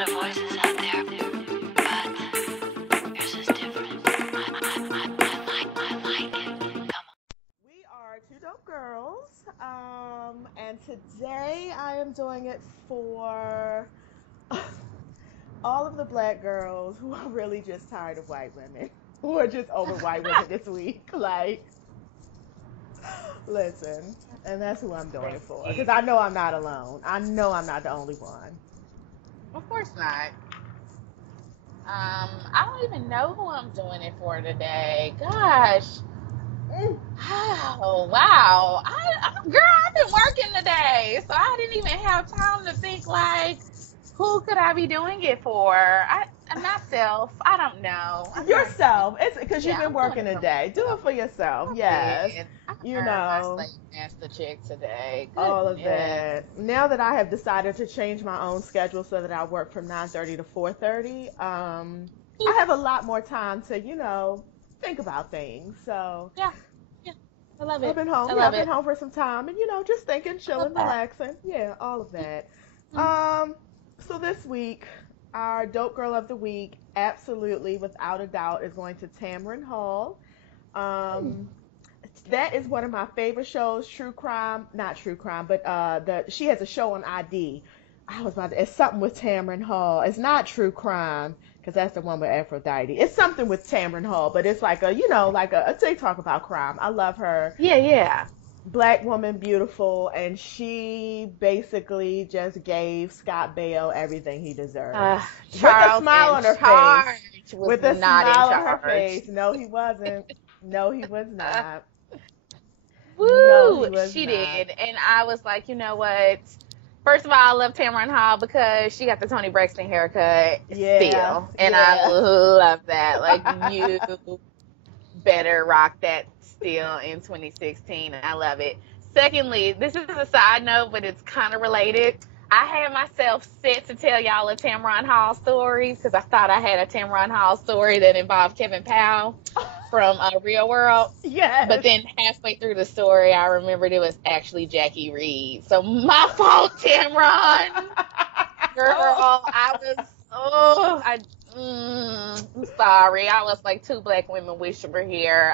lot of voices out there, but yours is different. I like it. Come on. We are two dope girls, and today I am doing it for all of the black girls who are really just tired of white women, who are just over white women this week. Like, listen, and that's who I'm doing it for, because I know I'm not alone. I know I'm not the only one. Of course not. I don't even know who I'm doing it for today. Gosh. Mm. Oh, wow. Girl, I've been working today, so I didn't even have time to think like, who could I be doing it for? Myself. I don't know. I'm not. Yourself. It's because you've Yeah, been I'm doing working it a for day. Do it myself. for yourself. I Yes. did. I You earned my know, slave master check today. all of Goodness. that. Now that I have decided to change my own schedule so that I work from 9:30 to 4:30, I have a lot more time to, think about things. So Yeah, yeah. I love I've it. been home. I Yeah, love I've been it. home for some time and, just thinking, I love chilling, that. relaxing. Yeah, all of that. Mm, Um, so this week, our dope girl of the week, absolutely, without a doubt, is going to Tamron Hall. mm. Um, that is one of my favorite shows, true crime, not true crime, but the she has a show on ID. I was about to, it's something with Tamron Hall. It's not true crime because that's the one with Aphrodite. It's something with Tamron Hall, but it's like a they talk about crime. I love her. Yeah, yeah. Black woman, beautiful, and she basically just gave Scott Baio everything he deserved with a Charles smile in on her face. charge was With a not in smile on her charge. face. No, he wasn't. No, he was Uh, not. No, Woo! he was She not. did. And I was like, you know what? First of all, I love Tamron Hall because she got the Tony Braxton haircut Yeah, still. And I yeah. love that. Like, you better rock that still in 2016. I love it. Secondly, this is a side note, but it's kind of related. I had myself set to tell y'all a Tamron Hall story because I thought I had a Tamron Hall story that involved Kevin Powell from Real World. But Yes. then halfway through the story, I remembered it was actually Jackie Reed. So my fault, Tamron. Oh. Girl, I'm sorry. I was like, two black women wish were here.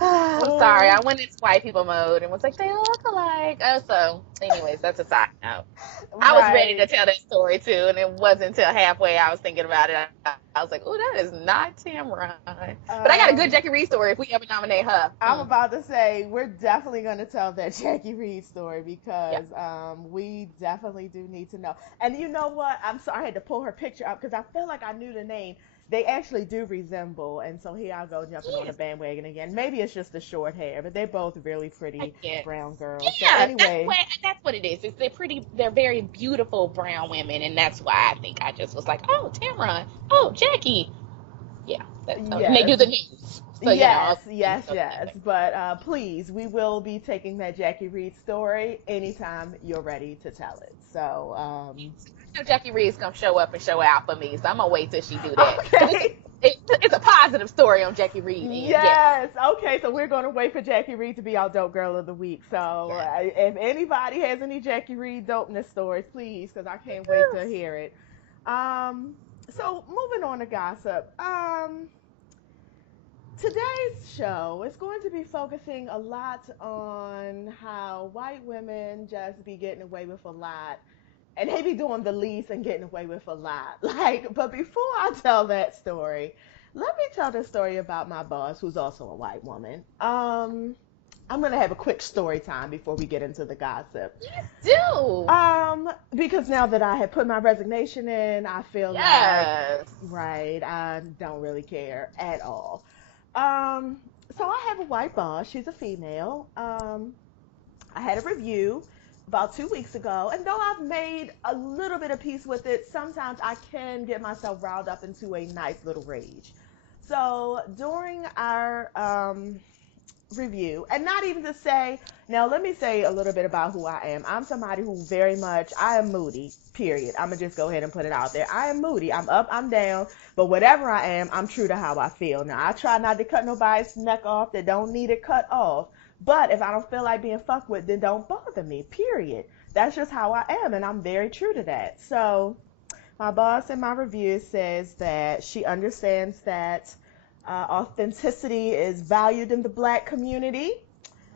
I'm sorry. I Mm, went into white people mode and was like, they look alike. So, anyways, that's a side note. I was ready to right. tell that story too, and it wasn't until halfway I was thinking about it. I was like, oh, that is not Tamron. But I got a good Um, Jackie Reed story if we ever nominate her. I'm about to say we're definitely going to tell that Jackie Reed story Yeah. because we definitely do need to know. And you know what? I'm sorry I had to pull her picture up because I feel like I knew the name. They actually do resemble, and so here I go jumping on the Yes, bandwagon again. Maybe it's just the short hair, but they're both really I pretty guess. brown girls. So Yeah, anyway, that's what it is. It's they're very beautiful brown women, and that's why I think I just was like, oh, Tamron, oh, Jackie, yeah. And they yes, do the news, so yes, okay, yes, so yes. anyway. But please, we will be taking that Jackie Reed story anytime you're ready to tell it. So, I know Jackie Reed's gonna show up and show out for me, so I'm gonna wait till she do that because okay. it's a positive story on Jackie Reed, and yes, Yes. Okay. So we're going to wait for Jackie Reed to be our dope girl of the week. So yes. if anybody has any Jackie Reed dopeness stories, please, because I can't wait to hear it. Um. So moving on to gossip. Today's show is going to be focusing a lot on how white women just be getting away with a lot and they be doing the least and getting away with a lot. Like, but before I tell that story, let me tell the story about my boss, who's also a white woman. I'm gonna have a quick story time before we get into the gossip. Please do. Because now that I have put my resignation in, I feel like, Yes. right, I don't really care at all. Um, so I have a white boss. She's a female. I had a review about 2 weeks ago, and though I've made a little bit of peace with it, sometimes I can get myself riled up into a nice little rage. So during our review, and not even to say, now let me say a little bit about who I am. I'm somebody who very much, I am moody, period. I'm gonna just go ahead and put it out there. I am moody. I'm up, I'm down, but whatever I am, I'm true to how I feel. Now, I try not to cut nobody's neck off that don't need it cut off, but if I don't feel like being fucked with, then don't bother me, period. That's just how I am, and I'm very true to that. So My boss in my review says that she understands that authenticity is valued in the Black community.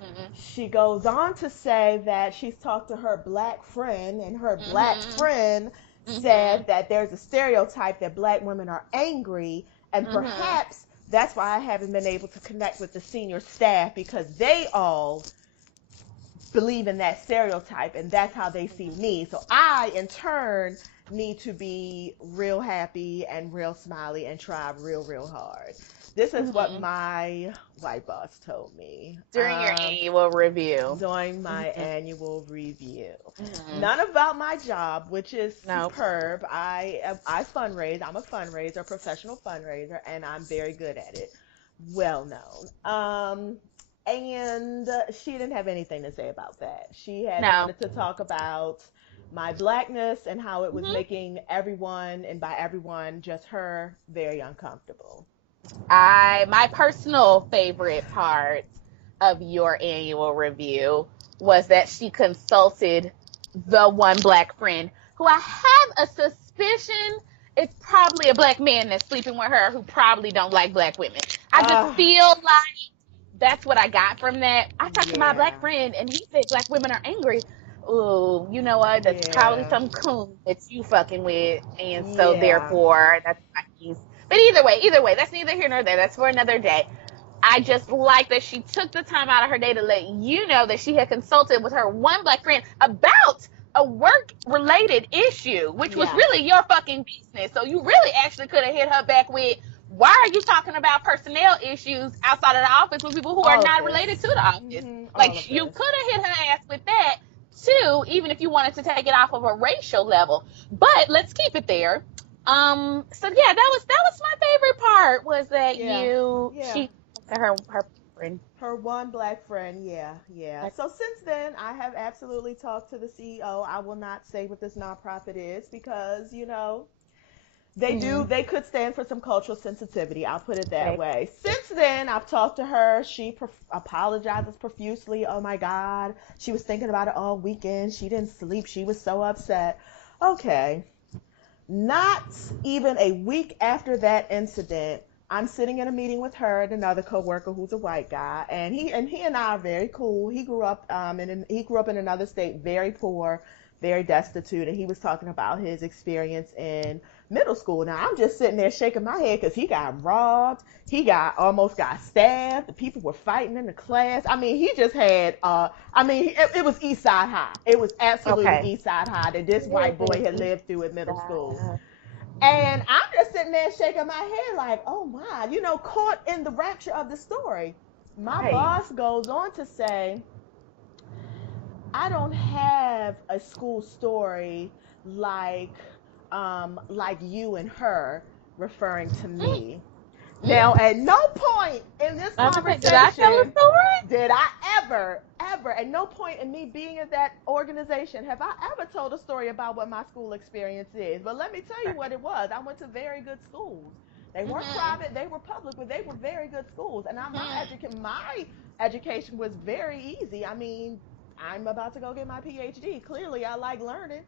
Mhm. She goes on to say that she's talked to her Black friend, and her Black Mhm. friend said Mhm. that there's a stereotype that Black women are angry, and Mhm. perhaps that's why I haven't been able to connect with the senior staff, because they all believe in that stereotype, and that's how they see me. So I, in turn, need to be real happy and real smiley and try real hard. This is what Mhm. my white boss told me During your annual review. during my Mhm. annual review. Mhm. None about my job, which is No. superb. I fundraise. I'm a fundraiser, professional fundraiser, and I'm very good at it. Well known. And she didn't have anything to say about that. She had No. wanted to talk about my Blackness and how it was Mhm. making everyone, and by everyone, just her, very uncomfortable. My personal favorite part of your annual review was that she consulted the one Black friend who I have a suspicion it's probably a Black man that's sleeping with her who probably don't like Black women. I just Uh, feel like that's what I got from that. I talked to my yeah, Black friend and he said Black women are angry. Ooh, you know what? That's probably yeah, some coon that you fucking with, and so yeah. therefore that's my piece. But either way, that's neither here nor there. That's for another day. I just like that she took the time out of her day to let you know that she had consulted with her one Black friend about a work related issue, which was Yes. really your fucking business. So you really actually could have hit her back with, why are you talking about personnel issues outside of the office with people who are All of not related to this. the office? All of Like, you this. could have hit her ass with that too, even if you wanted to take it off of a racial level. But let's keep it there. So yeah, that was my favorite part, was that Yeah. you Yeah. she to her friend. Her one Black friend. Yeah. Yeah. So since then, I have absolutely talked to the CEO. I will not say what this nonprofit is, because, Mm-hmm. they could stand for some cultural sensitivity. I'll put it that Okay. way. Since then, I've talked to her. She apologizes profusely. Oh my God. She was thinking about it all weekend. She didn't sleep. She was so upset. Okay. Not even a week after that incident, I'm sitting in a meeting with her and another coworker who's a white guy, and he and I are very cool. He grew up in another state, very poor, very destitute, and he was talking about his experience in middle school. Now I'm just sitting there shaking my head because he got robbed, he got almost got stabbed, the people were fighting in the class. I mean, he just had it was East Side High. It was absolutely Okay. East Side High that this white boy had lived through at middle school. And I'm just sitting there shaking my head like, oh my, caught in the rapture of the story. My Right. boss goes on to say, I don't have a school story like you and her, referring to Mm, me. Now, mm. at no point in this I was gonna say, did I tell the conversation story? did I ever, at no point in me being in that organization, have I ever told a story about what my school experience is. But let me tell you Right. what it was. I went to very good schools. They weren't Mhm. private, they were public, but they were very good schools. And Mhm. my education was very easy. I mean, I'm about to go get my PhD. Clearly, I like learning.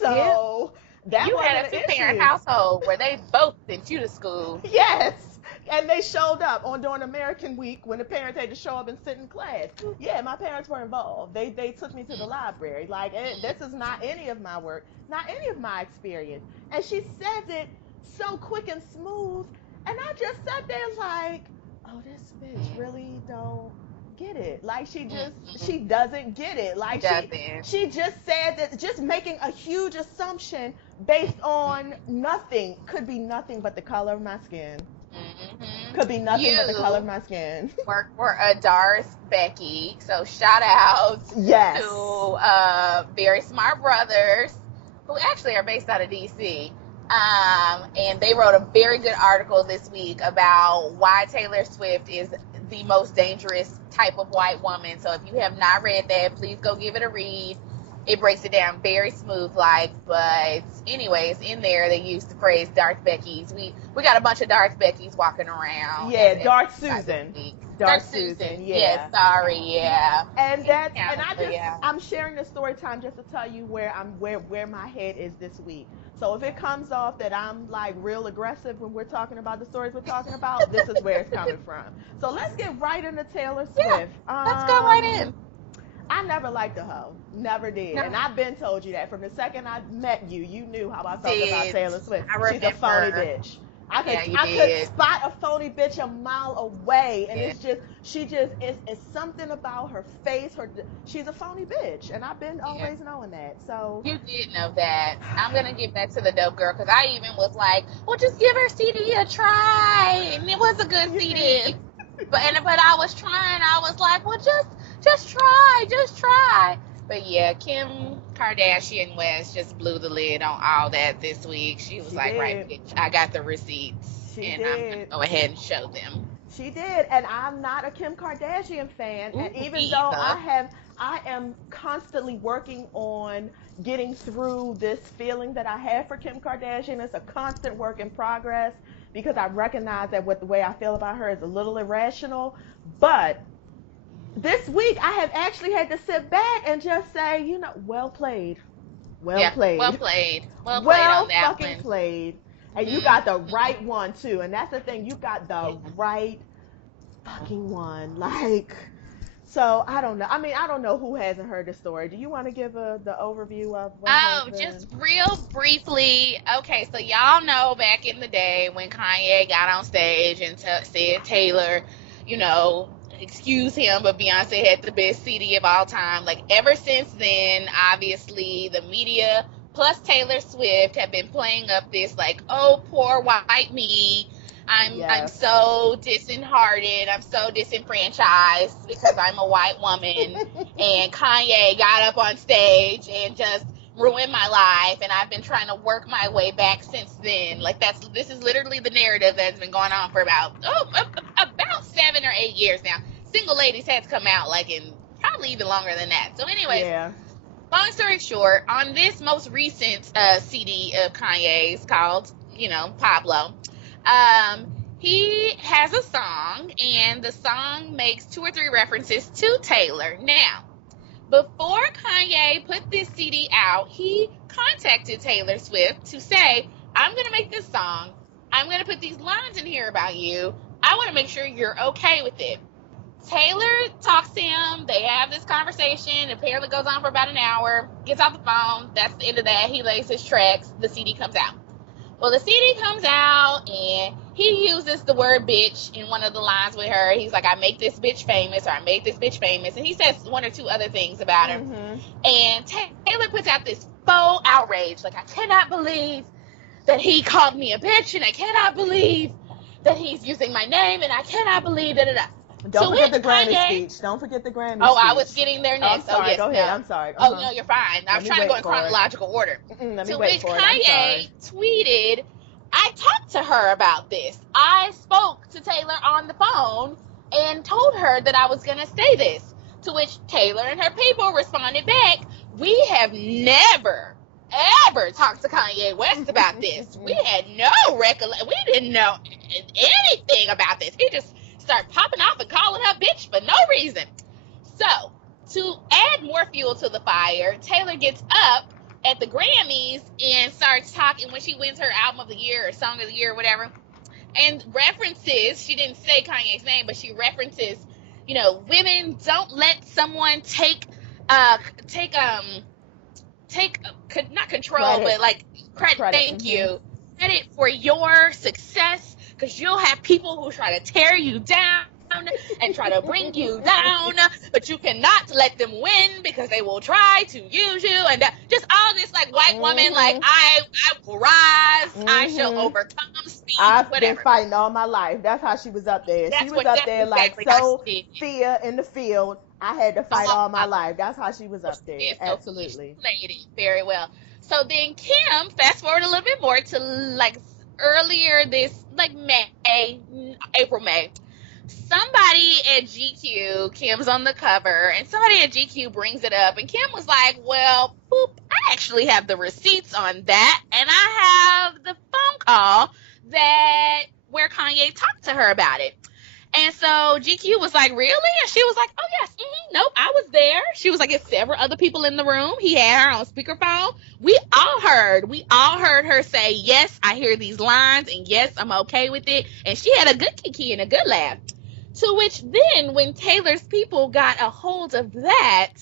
Yeah. So And that you wasn't had a an two-parent issue. household where they both sent you to school. Yes. And they showed up on during American Week when the parents had to show up and sit in class. Yeah, my parents were involved. They took me to the library. Like, this is not any of my work, not any of my experience. And she says it so quick and smooth, and I just sat there like, oh, this bitch really don't get it. Like, Mm-mm. she doesn't get it. She Like, doesn't. she just said that, just making a huge assumption based on Mm-mm. nothing. Could be nothing but the color of my skin. Mm-hmm. Could be nothing but the color of You my skin. work for Doris Becky, so shout out to Yes. Very Smart Brothers, who actually are based out of DC. And they wrote a very good article this week about why Taylor Swift is the most dangerous type of white woman. So if you have not read that, please go give it a read. It breaks it down very smooth, like. But anyways, in there they use the phrase Darth Becky's. We got a bunch of Darth Becky's walking around Yeah, as Dark we got this Susan. week. Dark Dark Susan, Susan, yes, yeah. sorry, yeah. And Yeah, so yeah. I'm sharing this story time just to tell you where my head is this week. So if it comes off that I'm like real aggressive when we're talking about the stories we're talking about, this is where it's coming from. So let's get right into Taylor Yeah, Swift. let's go right in. I never liked the hoe. Never did. No. And I've been told you that. From the second I met you, you knew how I felt about Did. Taylor Swift. I She's a phony remember. bitch. I Yeah, you could did. spot a phony bitch a mile away. And Yeah. it's something about her face. She's a phony bitch. And I've been always knowing that. So You did know that. I'm going to give that to the dope girl because I even was like, well, just give her CD a try. And it was a good CD. But I was trying. I was like, well, just try. But yeah, Kim Kardashian West just blew the lid on all that this week. She was like, did. right, bitch, I got the receipts. She and did. I'm going to go ahead and show them. She did, and I'm not a Kim Kardashian fan. Ooh, and even me though either. I am constantly working on getting through this feeling that I have for Kim Kardashian. It's a constant work in progress because I recognize that the way I feel about her is a little irrational. But this week I have actually had to sit back and just say, well played. Well played. Well played. Well played on that fucking one. played. And you got the right one too. And that's the thing, you got the right fucking one. Like, so I don't know. I mean, I don't know who hasn't heard the story. Do you want to give the overview of what happened? Just real briefly. Okay, so y'all know back in the day when Kanye got on stage and said Taylor, excuse him, but Beyonce had the best CD of all time. Like, ever since then, obviously, the media plus Taylor Swift have been playing up this, like, oh, poor white me. I'm so disheartened. I'm so disenfranchised because I'm a white woman. And Kanye got up on stage and just ruined my life. And I've been trying to work my way back since then. Like, this is literally the narrative that's been going on for about 7 or 8 years now. Single Ladies has come out like in probably even longer than that. So anyways, long story short, on this most recent CD of Kanye's called, Pablo, he has a song, and the song makes 2 or 3 references to Taylor. Now, before Kanye put this CD out, he contacted Taylor Swift to say, I'm going to make this song. I'm going to put these lines in here about you. I want to make sure you're okay with it. Taylor talks to him. They have this conversation. It apparently goes on for about an hour. Gets off the phone. That's the end of that. He lays his tracks. The CD comes out. Well, the CD comes out, and he uses the word bitch in one of the lines with her. He's like, I make this bitch famous, or I made this bitch famous. And he says 1 or 2 other things about her. Mm-hmm. And Taylor puts out this faux outrage. Like, I cannot believe that he called me a bitch, and I cannot believe that he's using my name, and I cannot believe that. Don't forget the Grammy speech. Don't forget the Grammy speech. I was getting there next. I'm sorry. Yes, Go ahead. no. I'm sorry. Oh, no, you're fine. I was trying to go in for it. chronological order. Let me To wait which for it. Kanye tweeted, I talked to her about this. I spoke to Taylor on the phone and told her that I was going to say this. To which Taylor and her people responded back, we have never, ever talked to Kanye West about this. We had no recollection. We didn't know anything about this. He just started popping off and calling her bitch for no reason. So, to add more fuel to the fire, Taylor gets up at the Grammys and starts talking when she wins her album of the year or song of the year or whatever, and references, she didn't say Kanye's name, but she references, women don't let someone take not control, Credit. but like credit. Thank you. Credit for your success, because you'll have people who try to tear you down and try to bring you down, but you cannot let them win because they will try to use you, and just all this like white woman, like I will rise, I shall overcome speech, I've whatever. been fighting all my life. That's how she was up there. She was up there like so fear in the field. I had to fight all my life. That's how she was up there. Yeah, so Absolutely. she played it very well. So then Kim, fast forward a little bit more to like earlier this, like April, May. Somebody at GQ, Kim's on the cover, and somebody at GQ brings it up, and Kim was like, well, boop, I actually have the receipts on that, and I have the phone call where Kanye talked to her about it. And so GQ was like, really? And she was like, oh, yes, nope, I was there. She was like, it's several other people in the room. He had her on speakerphone. We all heard her say, yes, I hear these lines, and yes, I'm okay with it. And she had a good kiki and a good laugh. To which then, when Taylor's people got a hold of that,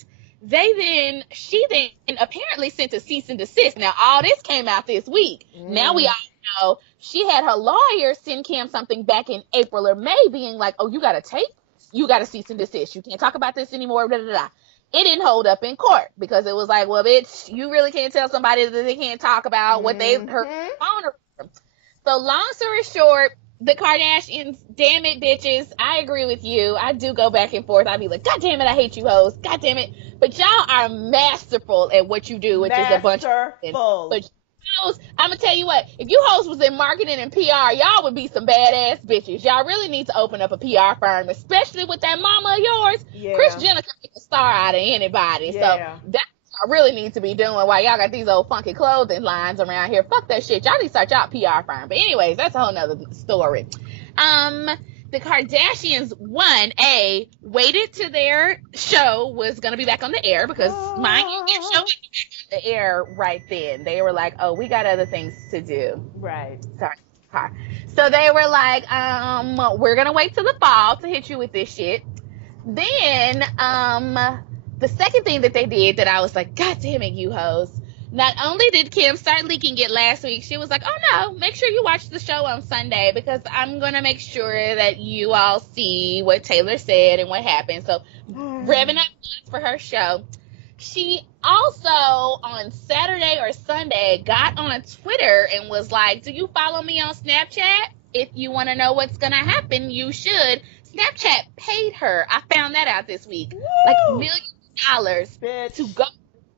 she then apparently sent a cease and desist. Now, all this came out this week. Now we all know she had her lawyer send Kim something back in April or May being like, oh, you got a tape? You got to cease and desist. You can't talk about this anymore. Blah, blah, blah. It didn't hold up in court because it was like, well, bitch, you really can't tell somebody that they can't talk about what they heard on her. So long story short, the Kardashians, damn it, bitches. I agree with you. I do go back and forth. I'd be like, God damn it, I hate you hoes. God damn it. But y'all are masterful at what you do, which is a bunch of but hoes, I'm gonna tell you what, if you hoes was in marketing and PR, y'all would be some badass bitches. Y'all really need to open up a PR firm, especially with that mama of yours. Yeah. Kris Jenner can make a star out of anybody. Yeah. So that's what I really need to be doing while y'all got these old funky clothing lines around here. Fuck that shit. Y'all need to start y'all PR firm. But anyways, that's a whole nother story. The Kardashians, waited till their show was going to be back on the air because mind you, their show was back on the air right then. They were like, oh, we got other things to do. Right. Sorry. So they were like, we're going to wait till the fall to hit you with this shit. Then, the second thing that they did that I was like, God damn it, you hoes. Not only did Kim start leaking it last week, she was like, oh no, make sure you watch the show on Sunday because I'm going to make sure that you all see what Taylor said and what happened. So revving up for her show. She also on Saturday or Sunday got on Twitter and was like, do you follow me on Snapchat? If you want to know what's going to happen, you should. Snapchat paid her. I found that out this week. Like $1 million to go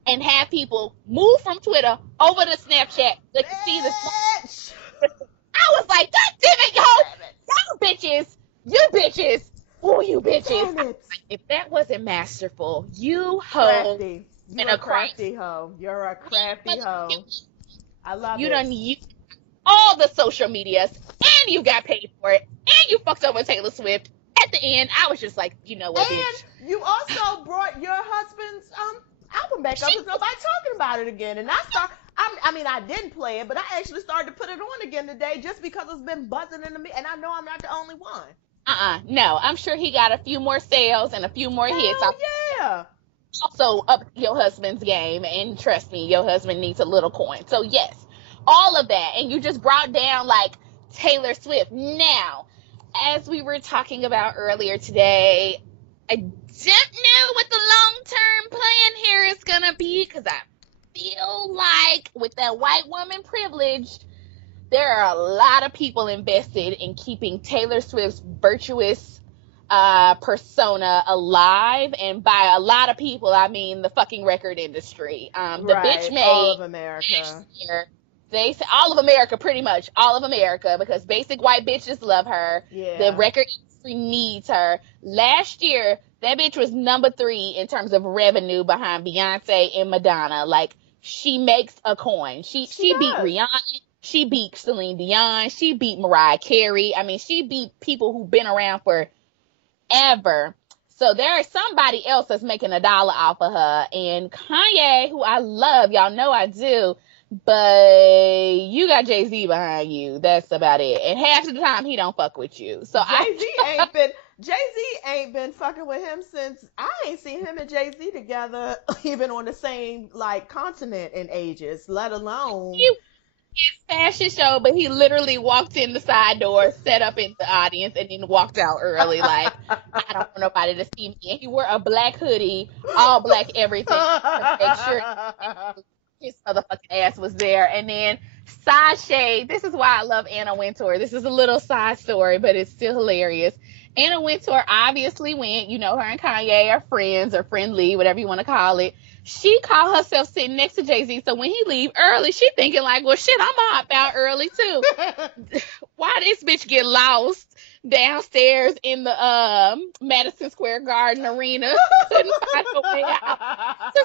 and have people move from Twitter over to Snapchat so to see the. I was like, God damn it, y'all bitches, you bitches, ooh, you bitches. If that wasn't masterful, you hoe. You're a crafty hoe. You're a crafty hoe. I love you it. You done used all the social medias, and you got paid for it, and you fucked over Taylor Swift. At the end, I was just like, you know what, and bitch. You also brought your husband's album back up because nobody talking about it again. And I didn't play it, but I actually started to put it on again today just because it's been buzzing in me, and I know I'm not the only one. No, I'm sure he got a few more sales and a few more hits. Yeah. Also up your husband's game, and trust me, your husband needs a little coin. So yes, all of that, and you just brought down like Taylor Swift. Now, as we were talking about earlier today, I don't know what the long-term plan here is gonna be because I feel like with that white woman privilege, there are a lot of people invested in keeping Taylor Swift's virtuous persona alive, and by a lot of people, I mean the fucking record industry. The bitch made all of America. They say all of America, pretty much all of America, because basic white bitches love her. Yeah. The record industry needs her. Last year, that bitch was number 3 in terms of revenue behind Beyonce and Madonna. Like, she makes a coin. She beat Rihanna. She beat Celine Dion. She beat Mariah Carey. I mean, she beat people who've been around forever. So there is somebody else that's making $1 off of her. And Kanye, who I love, y'all know I do, but you got Jay-Z behind you. That's about it. And half of the time, he don't fuck with you. So Jay-Z ain't been fucking with him since I ain't seen him and Jay-Z together even on the same like continent in ages, let alone his fashion show. But he literally walked in the side door, set up in the audience, and then walked out early. Like, I don't want nobody to see me. And he wore a black hoodie, all black everything, to make sure his motherfucking ass was there. And then side shade. This is why I love Anna Wintour. This is a little side story, but it's still hilarious. Anna Wintour obviously went, you know, her and Kanye are friends or friendly, whatever you want to call it. She caught herself sitting next to Jay-Z. So when he leave early, she thinking like, well, shit, I'm gonna hop out early too. Why this bitch get lost downstairs in the Madison Square Garden arena? Couldn't find her way out. So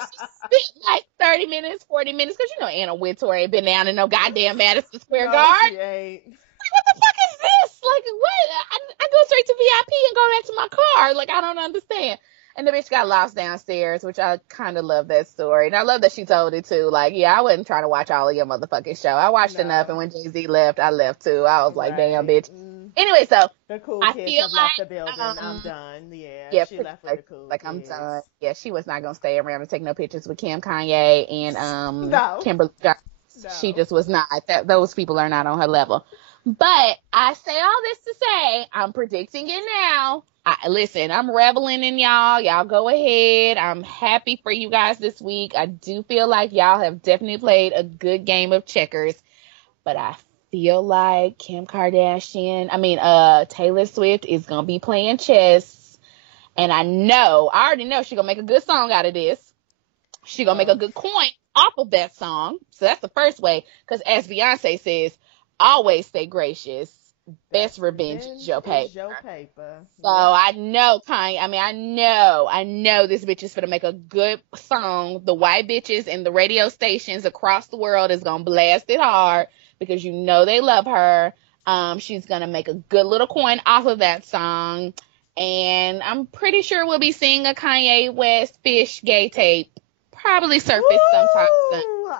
she spent like 30 minutes, 40 minutes, because you know Anna Wintour ain't been down in no goddamn Madison Square Garden. She ain't. What the fuck is this? Like, what? I go straight to VIP and go back to my car. Like, I don't understand. And the bitch got lost downstairs, which I kind of love that story. And I love that she told it too. Like, yeah, I wasn't trying to watch all of your motherfucking show. I watched enough, and No. when Jay-Z left, I left too. I was like, damn, Right. bitch. Anyway, so The cool I kids feel have left the like, building. I'm done. Yeah, yeah, she pretty left with much. the cool Like, I'm kids. done. Yeah, she was not gonna stay around and take no pictures with Kim, Kanye, and No, Kimberly Jones. She no. just was not. Those people are not on her level. But I say all this to say, I'm predicting it now. Listen, I'm reveling in y'all. Y'all go ahead. I'm happy for you guys this week. I do feel like y'all have definitely played a good game of checkers, but I feel like Taylor Swift is gonna be playing chess, and I already know she's gonna make a good song out of this. She's gonna make a Oh, good coin off of that song. So that's the first way. Because as Beyonce says, always stay gracious. that's Best revenge is revenge your is paper. your paper. So Yep. I know Kanye. I know this bitch is gonna make a good song. The white bitches and the radio stations across the world is gonna blast it hard because you know they love her. She's gonna make a good little coin off of that song, and I'm pretty sure we'll be seeing a Kanye West Fish gay tape probably surface sometime soon. Woo!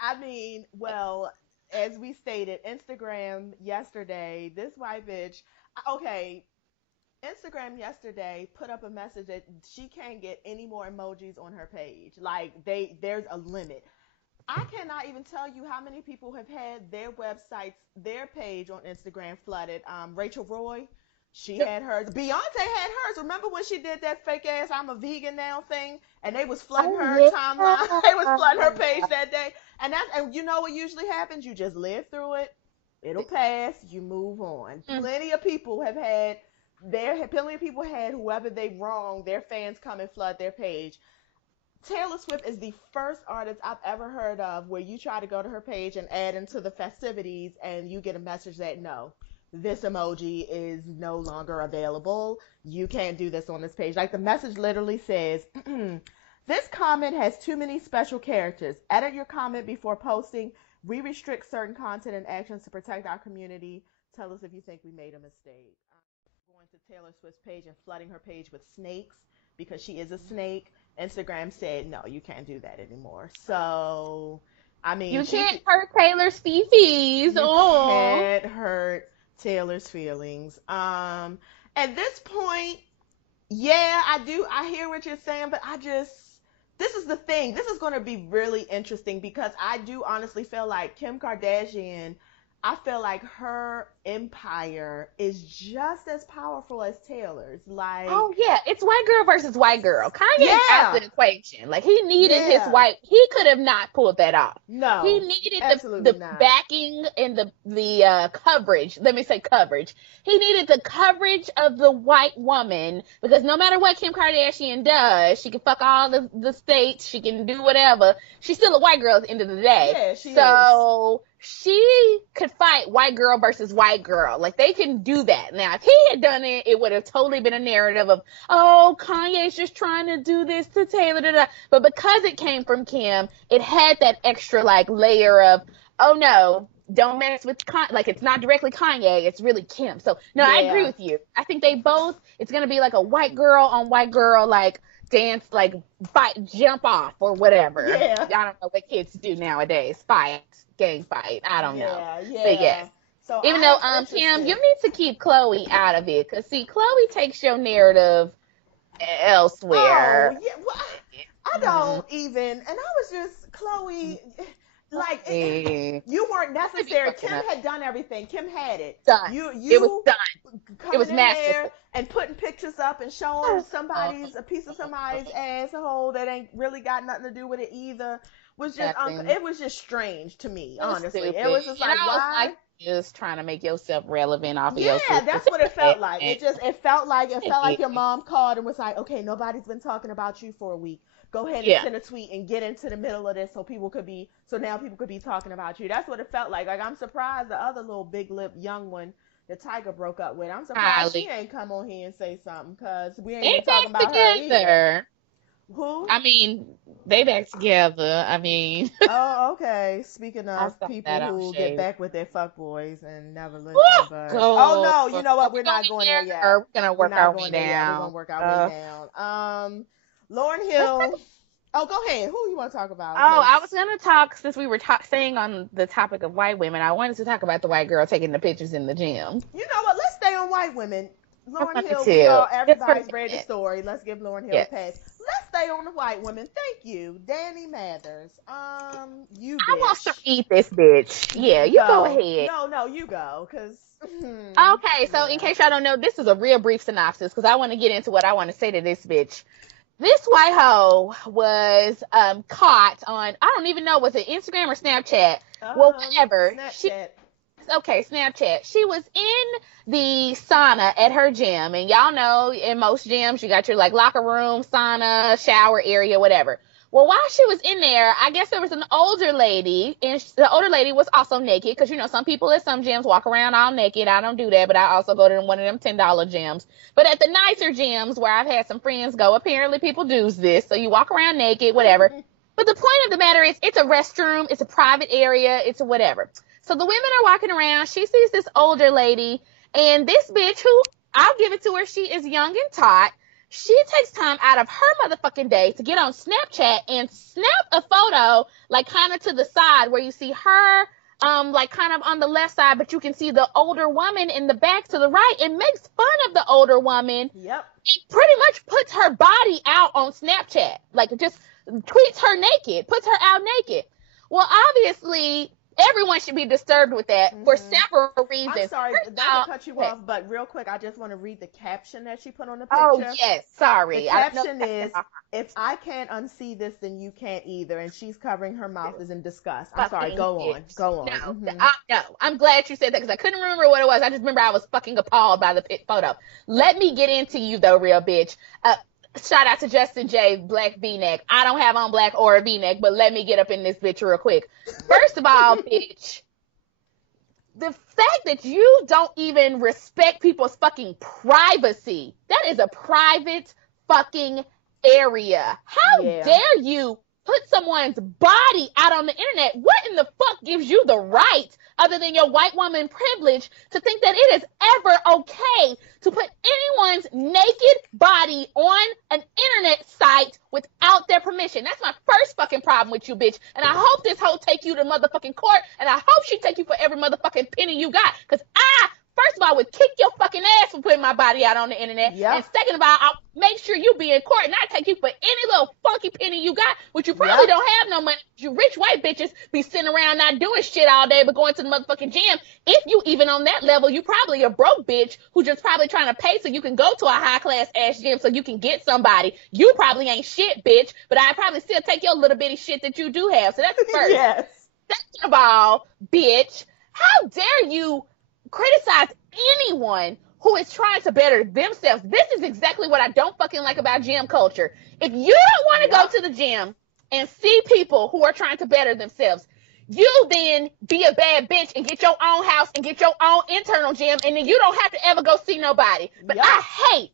I mean, well, as we stated, Instagram yesterday, this white bitch. Okay, Instagram yesterday put up a message that she can't get any more emojis on her page. Like there's a limit. I cannot even tell you how many people have had their websites, their page on Instagram flooded. Rachel Roy, she had hers. Beyonce had hers. Remember when she did that fake ass "I'm a vegan now" thing, and they was flooding Oh her yeah. timeline. They was flooding her page that day, and you know what usually happens? You just live through it. It'll pass. You move on. Mm. Plenty of people have had plenty of people had whoever they wronged, their fans come and flood their page. Taylor Swift is the first artist I've ever heard of where you try to go to her page and add into the festivities and you get a message that no, this emoji is no longer available. You can't do this on this page. Like the message literally says, this comment has too many special characters. Edit your comment before posting. We restrict certain content and actions to protect our community. Tell us if you think we made a mistake. Going to Taylor Swift's page and flooding her page with snakes because she is a snake. Instagram said no, you can't do that anymore. So, I mean, You can't hurt Taylor's feces. you Oh. can't hurt Taylor's feelings. At this point, yeah, I do. I hear what you're saying, but this is the thing. This is going to be really interesting because I do honestly feel like Kim Kardashian, I feel like her empire is just as powerful as Taylor's. Oh Like, yeah, it's white girl versus white girl. Kanye's out yeah, the equation. Like he needed his yeah, white. He could have not pulled that off. He no, needed absolutely the not. backing and the coverage. Let me say coverage. He needed the coverage of the white woman because no matter what Kim Kardashian does, she can fuck all the states. She can do whatever. She's still a white girl at the end of the day. Yeah, she is. So she could fight white girl versus white girl. Like they can do that. Now, if he had done it, it would have totally been a narrative of, oh, Kanye's just trying to do this to Taylor. Da, da. But because it came from Kim, it had that extra like layer of, oh no, don't mess with like it's not directly Kanye, it's really Kim. So no, I agree Yeah, with you. I think they both. It's gonna be like a white girl on white girl like dance, like fight, jump off or whatever. I yeah, don't know what kids do nowadays. Fight, gang fight. I don't know. yeah, But yes. yeah. So Even I though, am Kim, you interested. need to keep Chloe out of it. Because, see, Chloe takes your narrative Oh, elsewhere. yeah. Well, I Mm, don't even. And I was just Chloe. Like Chloe. you weren't Chloe be necessary. fucking Kim up. had done everything. Kim had it. Done. You It was you done. It was coming in there masterful. and putting pictures up and showing somebody's a piece of somebody's asshole that ain't really got nothing to do with it either was just Nothing. it was just strange to me, It was honestly. It stupid. was just And like I was why. like, just trying to make yourself relevant off of your Yeah, sister. that's what it felt like. And It felt like your mom called and was like, "Okay, nobody's been talking about you for a week. Go ahead and yeah. send a tweet and get into the middle of this so now people could be talking about you." That's what it felt like. Like I'm surprised the other little big lip young one that Tiger broke up with. I'm surprised she Kylie. ain't come on here and say something cuz we ain't They been talking back about her either. together. Who? I mean, they back together. I mean, Oh, okay. Speaking I of saw people that on who get Shade. back with their fuckboys and never listen, Woo! but oh Go. no, you know Are what? we We're going not going there there, yet. or are we gonna We're work not our way going there yet. We're gonna down? work our way down. Lauren Let's talk. Hill. Oh, go ahead. Who you want to talk about? Oh, Cause I was gonna talk since we were staying on the topic of white women. I wanted to talk about the white girl taking the pictures in the gym. you know what? Let's stay on white women. I Lauren wanted Hill. We to all, just for a everybody's read the minute. story. Let's give Lauren Hill a Yes. pass. Let's stay on the white women. Thank you, Danny Mathers. You I want to bitch. read this bitch. Yeah, you go Go. ahead. No, you go. Cause Okay, so in yeah. case y'all don't know, this is a real brief synopsis because I want to get into what I want to say to this bitch. This white hoe was caught on, I don't even know, was it Instagram or Snapchat? Well, whatever. Snapchat. Okay, Snapchat. She was in the sauna at her gym, and y'all know in most gyms you got your like locker room, sauna, shower area, whatever. Well, while she was in there, I guess there was an older lady, and the older lady was also naked because you know some people at some gyms walk around all naked. I don't do that, but I also go to one of them $10 gyms. But at the nicer gyms where I've had some friends go, apparently people do this, so you walk around naked, whatever. But the point of the matter is, it's a restroom, it's a private area, it's a whatever. So the women are walking around. She sees this older lady, and this bitch, who I'll give it to her, she is young and taught. She takes time out of her motherfucking day to get on Snapchat and snap a photo, like kind of to the side where you see her, like kind of on the left side, but you can see the older woman in the back to the right, and makes fun of the older woman. Yep. It pretty much puts her body out on Snapchat, like just tweets her naked, puts her out naked. Well, obviously, everyone should be disturbed with that for several reasons. I'm sorry, First not off, to cut you off, but real quick, I just want to read the caption that she put on the picture. oh yes, sorry. The I don't know caption is, "If I can't unsee this, then you can't either." And she's covering her mouth as in disgust. I'm sorry. fucking Go on. bitch. Go on. No, Mhm. no. I'm glad you said that because I couldn't remember what it was. I just remember I was fucking appalled by the photo. Let me get into you though, real bitch. Shout out to Justin J, black V-neck. I don't have on black or a V-neck, but let me get up in this bitch real quick. First of all, bitch, the fact that you don't even respect people's fucking privacy, that is a private fucking area. How Yeah. dare you put someone's body out on the internet? What in the fuck gives you the right, other than your white woman privilege, to think that it is ever okay to put anyone's naked body on an internet site without their permission? That's my first fucking problem with you, bitch. And I hope this hoe take you to motherfucking court, and I hope she take you for every motherfucking penny you got, because first of all, would kick your fucking ass for putting my body out on the internet. Yep. And second of all, I'll make sure you be in court and I take you for any little funky penny you got, which you probably don't have no money. You rich white bitches be sitting around not doing shit all day but going to the motherfucking gym. If you even on that level, you probably a broke bitch who just probably trying to pay so you can go to a high class ass gym so you can get somebody. You probably ain't shit, bitch, but I probably still take your little bitty shit that you do have. So that's first. Yes. Second of all, bitch, how dare you criticize anyone who is trying to better themselves? This is exactly what I don't fucking like about gym culture. If you don't want to go to the gym and see people who are trying to better themselves, you then be a bad bitch and get your own house and get your own internal gym, and then you don't have to ever go see nobody. But I hate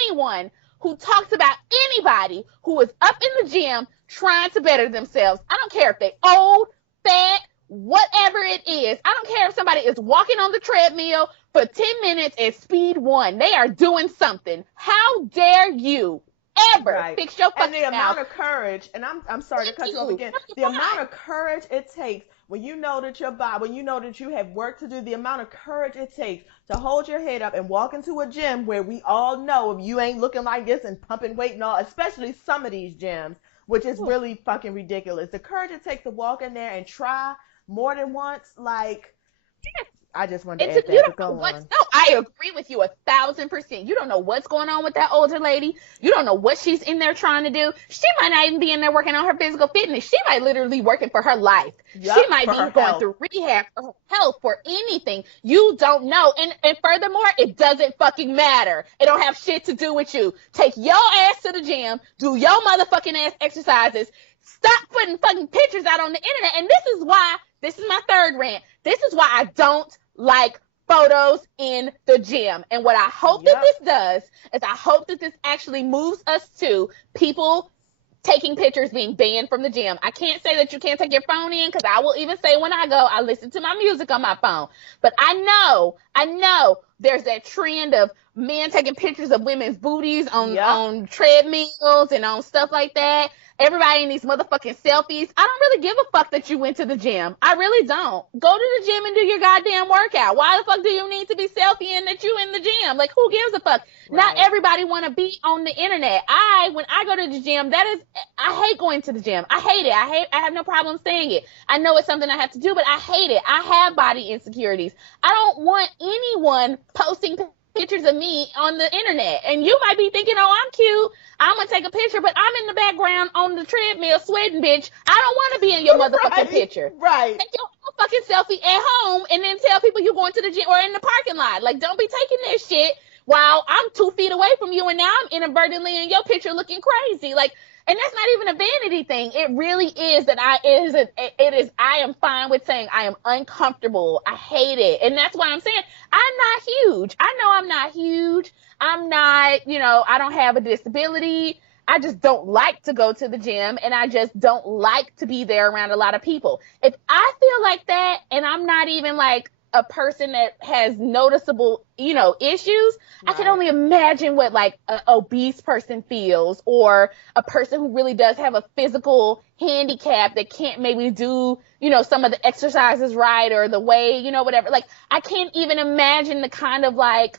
anyone who talks about anybody who is up in the gym trying to better themselves. I don't care if they old, fat, whatever it is. I don't care if somebody is walking on the treadmill for 10 minutes at speed 1. They are doing something. How dare you ever fix your fucking mouth. And the amount mouth. of courage, and I'm sorry to cut you off again, the amount of courage it takes when you know that your body, when you know that you have work to do, the amount of courage it takes to hold your head up and walk into a gym where we all know if you ain't looking like this and pumping weight and all, especially some of these gyms, which is really fucking ridiculous. The courage it takes to walk in there and try more than once, like, I just wanted to add that. You don't go know what's, on. no, I agree with you 1,000%. You don't know what's going on with that older lady. You don't know what she's in there trying to do. She might not even be in there working on her physical fitness. She might literally working for her life. Yep, she might for be her going health. through rehab for her health, for anything. You don't know. And furthermore, it doesn't fucking matter. It don't have shit to do with you. Take your ass to the gym, do your motherfucking ass exercises. Stop putting fucking pictures out on the internet. And this is my third rant. This is why I don't like photos in the gym. And what I hope that Yep. this does is I hope that this actually moves us to people taking pictures being banned from the gym. I can't say that you can't take your phone in, because I will even say when I go, I listen to my music on my phone. But I know there's that trend of men taking pictures of women's booties Yep. on treadmills and on stuff like that. Everybody in these motherfucking selfies. I don't really give a fuck that you went to the gym. I really don't. Go to the gym and do your goddamn workout. Why the fuck do you need to be selfieing that you in the gym? Like, who gives a fuck? Not Right. everybody want to be on the internet. When I go to the gym, I hate going to the gym. I hate it. I have no problem saying it. I know it's something I have to do, but I hate it. I have body insecurities. I don't want anyone posting pictures of me on the internet. And you might be thinking, oh, I'm cute, I'm gonna take a picture, but I'm in the background on the treadmill sweating, bitch. I don't want to be in your motherfucking Right. picture. Right. Take your own fucking selfie at home and then tell people you're going to the gym or in the parking lot. Like, don't be taking this shit while I'm 2 feet away from you and now I'm inadvertently in your picture looking crazy. Like, and that's not even a vanity thing. It really is that I am fine with saying I am uncomfortable. I hate it. And that's why I'm saying I'm not huge. I know I'm not huge. I'm not, I don't have a disability. I just don't like to go to the gym, and I just don't like to be there around a lot of people. If I feel like that and I'm not even like a person that has noticeable, issues, I can Right. only imagine what like an obese person feels, or a person who really does have a physical handicap that can't maybe do, some of the exercises right, or the way, whatever. Like, I can't even imagine the kind of like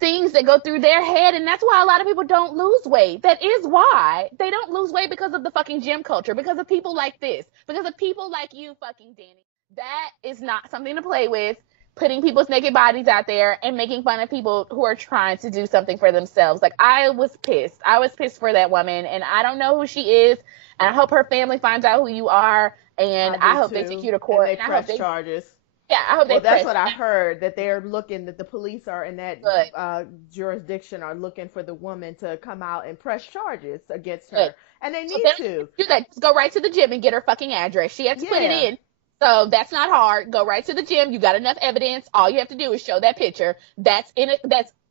things that go through their head, and that's why a lot of people don't lose weight. That is why they don't lose weight, because of the fucking gym culture, because of people like this, because of people like you, fucking Danny. That is not something to play with. Putting people's naked bodies out there and making fun of people who are trying to do something for themselves. Like, I was pissed. I was pissed for that woman, and I don't know who she is, and I hope her family finds out who you are, and I hope they take you to court. And they press charges. Yeah, I hope Well, they press. that's what I heard, that they're looking, that the police are in that Good. jurisdiction are looking for the woman to come out and press charges against her. Good. And they So need then to. do that. Just go right to the gym and get her fucking address. She has to put it Yeah. in. So that's not hard. Go right to the gym. You got enough evidence. All you have to do is show that picture. That's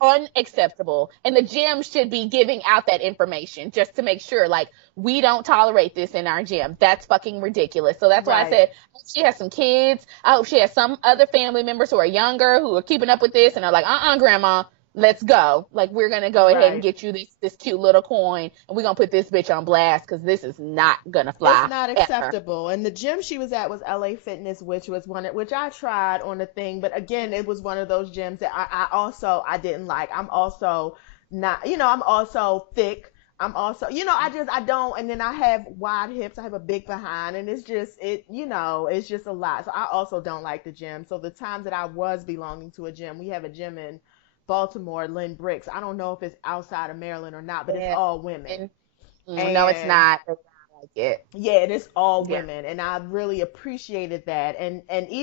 unacceptable. And the gym should be giving out that information just to make sure, like, we don't tolerate this in our gym. That's fucking ridiculous. So that's why I Right. said, I hope she has some kids. I hope she has some other family members who are younger, who are keeping up with this and are like, grandma, let's go. Like, we're going to go ahead and Right. get you this cute little coin, and we're going to put this bitch on blast, because this is not going to fly. It's not ever. acceptable. And the gym she was at was LA Fitness, which was which I tried on the thing, but again, it was one of those gyms that I didn't like. I'm also not, I'm also thick. I'm also, I don't, and then I have wide hips. I have a big behind, and it's just, it's just a lot. So I also don't like the gym. So the times that I was belonging to a gym, we have a gym in Baltimore, Lynn Bricks. I don't know if it's outside of Maryland or not, but Yeah. it's all women. No, it's And- not. I like it. Yeah, it is all Yeah. women, and I really appreciated that.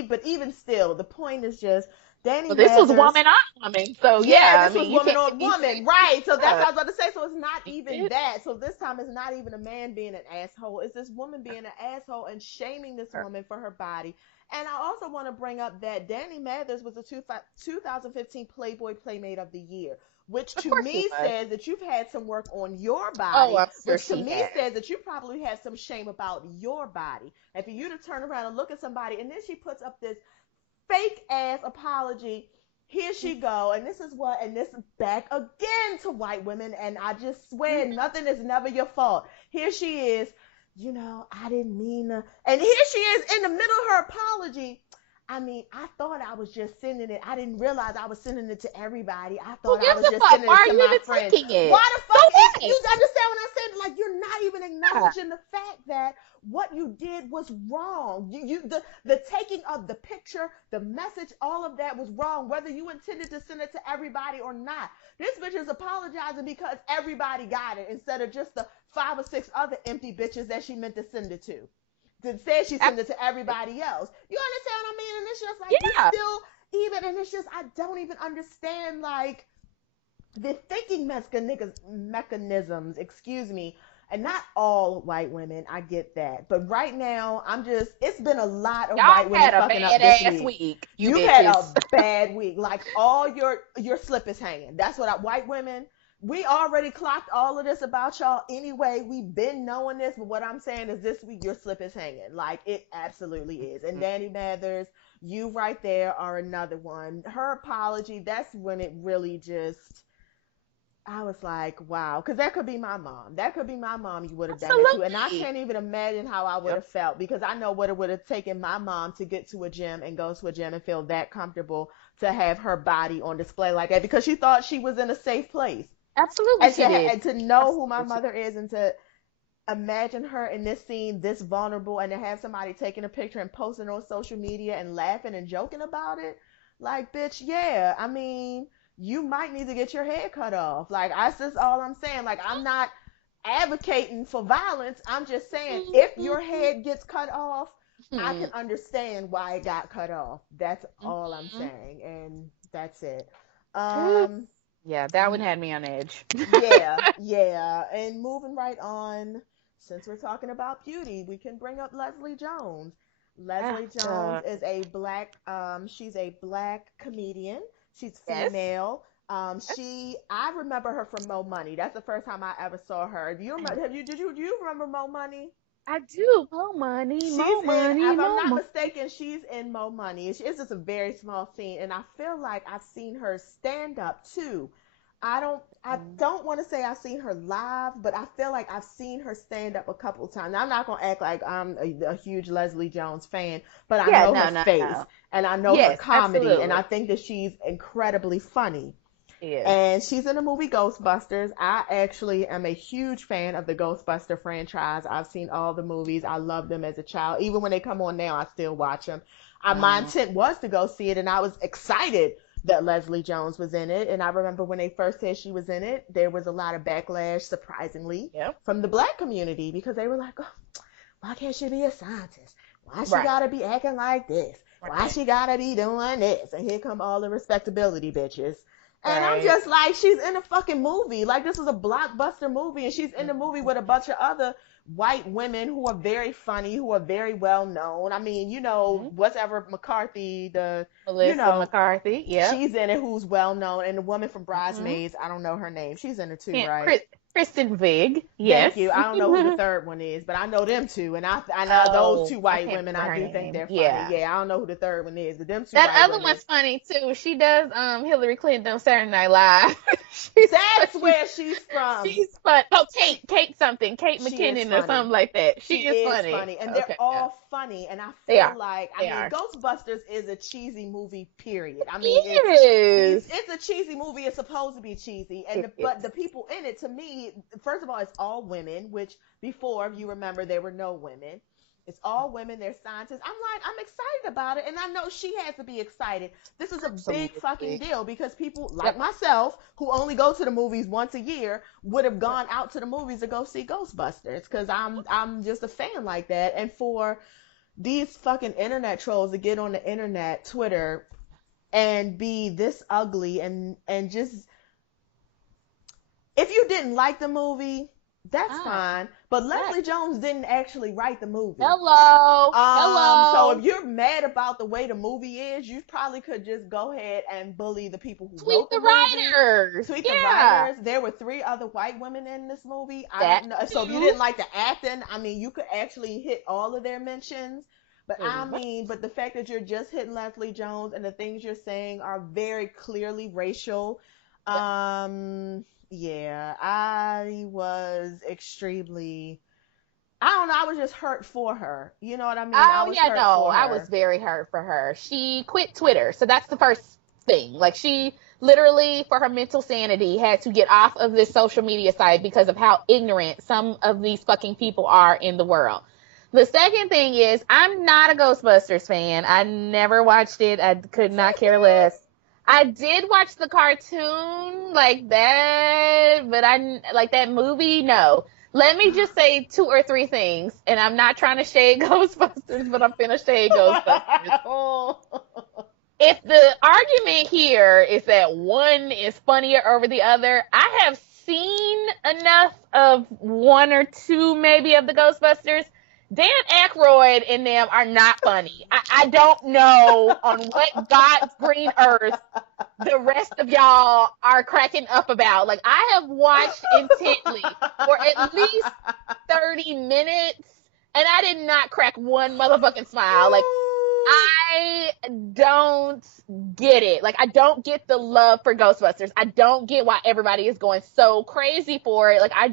But even still, the point is just Danny. Well, this was Mathers- woman on woman. So Yeah, this I mean, was you woman can't on be woman, saying- right? So that's Yeah. what I was about to say. So it's not even It- that. So this time it's not even a man being an asshole. It's this woman being an asshole and shaming this woman for her body. And I also want to bring up that Danny Mathers was the 2015 Playboy Playmate of the Year, which Of to course me he was. says that you've had some work on your body, Oh, I'm sure which to she me has. says that you probably had some shame about your body. And for you to turn around and look at somebody, and then she puts up this fake ass apology. Here she go, and this is back again to white women, and I just swear nothing is never your fault. Here she is, I didn't mean to, and here she is in the middle of her apology. I mean, I thought I was just sending it. I didn't realize I was sending it to everybody. I thought I gives was a just fuck? sending Why it are to you my even friends. taking it? Why the fuck So is what? you understand what I said? Like, you're not even acknowledging the fact that what you did was wrong. The taking of the picture, the message, all of that was wrong, whether you intended to send it to everybody or not. This bitch is apologizing because everybody got it instead of just the 5 or 6 other empty bitches that she meant to send it to. That said she sent it to everybody else. You understand what I mean? And it's just like, Yeah. you still even, and it's just, I don't even understand, like, the thinking mechanisms, And not all white women, I get that. But right now, it's been a lot of Y'all white women had a fucking up bad this ass week. week, you You've had a bitches. bad week. Like all your slip is hanging. That's what white women, we already clocked all of this about y'all anyway. We've been knowing this, but what I'm saying is this week your slip is hanging. Like it absolutely is. And Danny Mathers, you right there are another one. Her apology, that's when it really just, I was like, wow, because that could be my mom. That could be my mom. You would have done it too. And I Absolutely. can't even imagine how I would Yep. have felt because I know what it would have taken my mom to get to a gym and go to a gym and feel that comfortable to have her body on display like that because she thought she was in a safe place. Absolutely And she did. and to know who my Absolutely. mother is and to imagine her in this scene, this vulnerable, and to have somebody taking a picture and posting on social media and laughing and joking about it, like, bitch, yeah. I mean, you might need to get your head cut off. Like, that's just all I'm saying. Like, I'm not advocating for violence. I'm just saying, if your head gets cut off, I can understand why it got cut off. That's all I'm saying, and that's it. Um, Yeah, that one had me on edge. yeah, yeah. And moving right on, since we're talking about beauty, we can bring up Leslie Jones. Ah, Leslie Jones is she's a black comedian. She's yes. female. I remember her from Mo Money. That's the first time I ever saw her. Do you remember, do you remember Mo Money? I do. More money, She's more in, money, if I'm more not money. mistaken, she's in Mo Money. It's just a very small scene, and I feel like I've seen her stand up too. I don't want to say I've seen her live, but I feel like I've seen her stand up a couple of times. Now, I'm not gonna act like I'm a huge Leslie Jones fan, but I Yeah, know her no, no, face no. and I know her Yes, comedy, and absolutely. I think that she's incredibly funny. Yes. And she's in the movie Ghostbusters. I actually am a huge fan of the Ghostbuster franchise. I've seen all the movies. I loved them as a child. Even when they come on now, I still watch them. My Mm. intent was to go see it, and I was excited that Leslie Jones was in it. And I remember when they first said she was in it, there was a lot of backlash, surprisingly, Yep. from the black community because they were like, oh, why can't she be a scientist? Why she Right. gotta be acting like this? Why Right. she gotta be doing this? And here come all the respectability bitches. And I'm Right. just like, she's in a fucking movie. Like, this is a blockbuster movie, and she's in the movie with a bunch of other white women who are very funny, who are very well known. I mean, Mhm. whatever McCarthy, you Melissa know, McCarthy. Yep. she's in it who's well known. And the woman from Hmm. Bridesmaids, I don't know her name. She's in it too, And right? Kristen Wiig. Thank Yes. you. I don't know who the third one is, but I know them two, and I know those Oh, two I white can't women. remember I her do think name. they're funny. Yeah. Yeah, I don't know who the third one is, but them two That white other women. one's funny too. She does Hillary Clinton on Saturday Night Live. she's That's she's where she's from. she's fun. Oh, Kate something, Kate She is McKinnon or funny. something like that. She She is is funny. funny, and they're Okay, yeah, all funny. And I they feel are. like, I They mean, are. Ghostbusters is a cheesy movie. Period. I mean, Yes, it's a cheesy movie. It's supposed to be cheesy, and it but is. the people in it, to me, first of all, it's all women. Which before, if you remember, there were no women. It's all women. They're scientists. I'm excited about it, and I know she has to be excited. This is a big fucking Absolutely. deal because people like Yep. myself, who only go to the movies once a year, would have Yep. gone out to the movies to go see Ghostbusters because I'm just a fan like that. And for these fucking internet trolls to get on the internet, Twitter, and be this ugly and just, if you didn't like the movie, that's Fine. fine. But Right. Leslie Jones didn't actually write the movie. Hello. So Hello. if you're mad about the way the movie is, you probably could just go ahead and bully the people who Tweet wrote the the movie, writers. tweet the Yeah. writers. There were three other white women in this movie. I That don't know. So if you too. didn't like the acting, I mean, you could actually hit all of their mentions. But Pretty much. but the fact that you're just hitting Leslie Jones and the things you're saying are very clearly racial. Yep. Yeah, I was extremely, I don't know, I was just hurt for her. You know what I mean? I Oh was yeah, hurt no, for I was her. very hurt for her. She quit Twitter, so that's the first thing. Like she literally, for her mental sanity, had to get off of this social media site because of how ignorant some of these fucking people are in the world. The second thing is, I'm not a Ghostbusters fan. I never watched it. I could not care less. I did watch the cartoon like that, but I like that movie. No. Let me just say two or three things, and I'm not trying to shade Ghostbusters, but I'm finna shade Ghostbusters. If the argument here is that one is funnier over the other, I have seen enough of one or two maybe of the Ghostbusters. Dan Aykroyd and them are not funny. I don't know on what God's green earth the rest of y'all are cracking up about. Like, I have watched intently for at least 30 minutes, and I did not crack one motherfucking smile. Like, I don't get it. Like, I don't get the love for Ghostbusters. I don't get why everybody is going so crazy for it. Like, I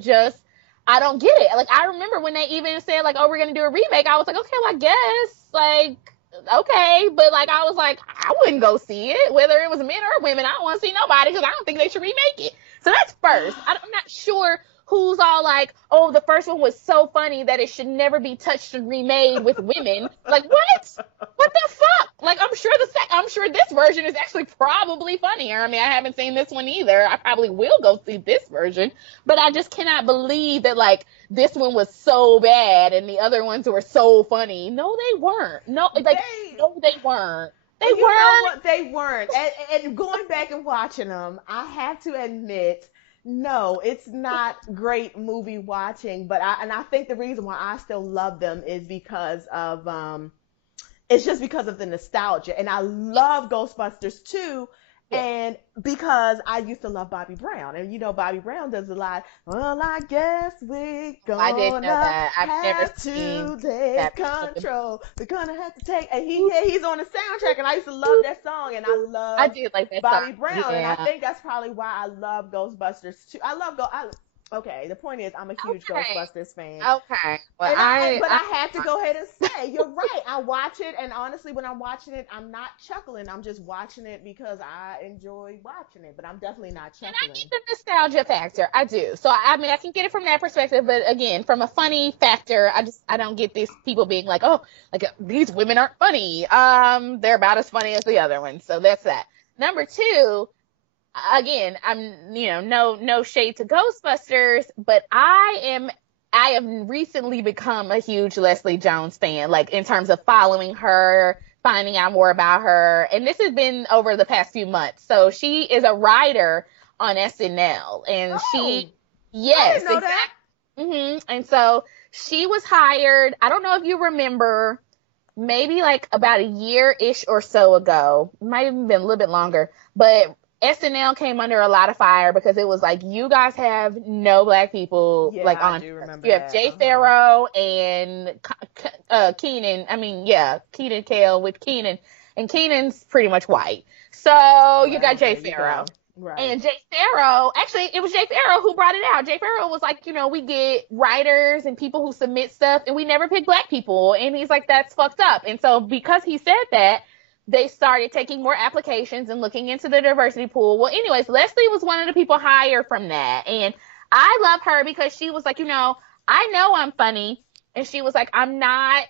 don't get it. Like, I remember when they even said, like, oh, we're going to do a remake. I was like, okay, well, I guess, like, okay. But, like, I was like, I wouldn't go see it, whether it was men or women. I don't want to see nobody because I don't think they should remake it. So that's first. I'm not sure who's all like, oh, the first one was so funny that it should never be touched and remade with women. Like, what? What the fuck? Like, I'm sure this version is actually probably funnier. I mean, I haven't seen this one either. I probably will go see this version, but I just cannot believe that, like, this one was so bad and the other ones were so funny. No, they weren't. No, like, no, they weren't. They You know weren't. what? They weren't. And going back and watching them, I have to admit, no, it's not great movie watching. But I think the reason why I still love them is because of it's just because of the nostalgia. And I love Ghostbusters too. Yeah. And because I used to love Bobby Brown, and you know Bobby Brown does a lot. Well, I guess we're gonna I didn't know that. I've never have seen to take that. control. We're gonna have to take. And he's on the soundtrack, and I used to love that song, and I love I did like that Bobby song. Brown, and I Yeah. think that's probably why I love Ghostbusters too. Okay, the point is, I'm a huge Okay. Ghostbusters fan. Okay. Well, And I have to go ahead and say, you're right. I watch it, and honestly, when I'm watching it, I'm not chuckling. I'm just watching it because I enjoy watching it, but I'm definitely not And I chuckling. get the nostalgia factor. I do. So, I mean, I can get it from that perspective. But again, from a funny factor, I don't get these people being like, oh, like, these women aren't funny. They're about as funny as the other ones. So that's that. Number two, again, I'm, no shade to Ghostbusters, but I have recently become a huge Leslie Jones fan, like, in terms of following her, finding out more about her. And this has been over the past few months. So she is a writer on SNL, and yes, didn't know that. exactly. And so she was hired. I don't know if you remember, maybe like about a year-ish or so ago, might have even been a little bit longer, but SNL came under a lot of fire because it was like, you guys have no black people, Yeah, like, I on. do remember You have that. Jay Uh-huh. Farrow and Keenan. I mean, yeah, Keenan Kale with Keenan, and Keenan's pretty much white. So you got Jay There you Farrow. go. Right. And Jay Farrow, actually, it was Jay Farrow who brought it out. Jay Farrow was like, we get writers and people who submit stuff, and we never pick black people. And he's like, that's fucked up. And so because he said that, they started taking more applications and looking into the diversity pool. Well, anyways, Leslie was one of the people hired from that. And I love her because she was like, I know I'm funny. And she was like, I'm not,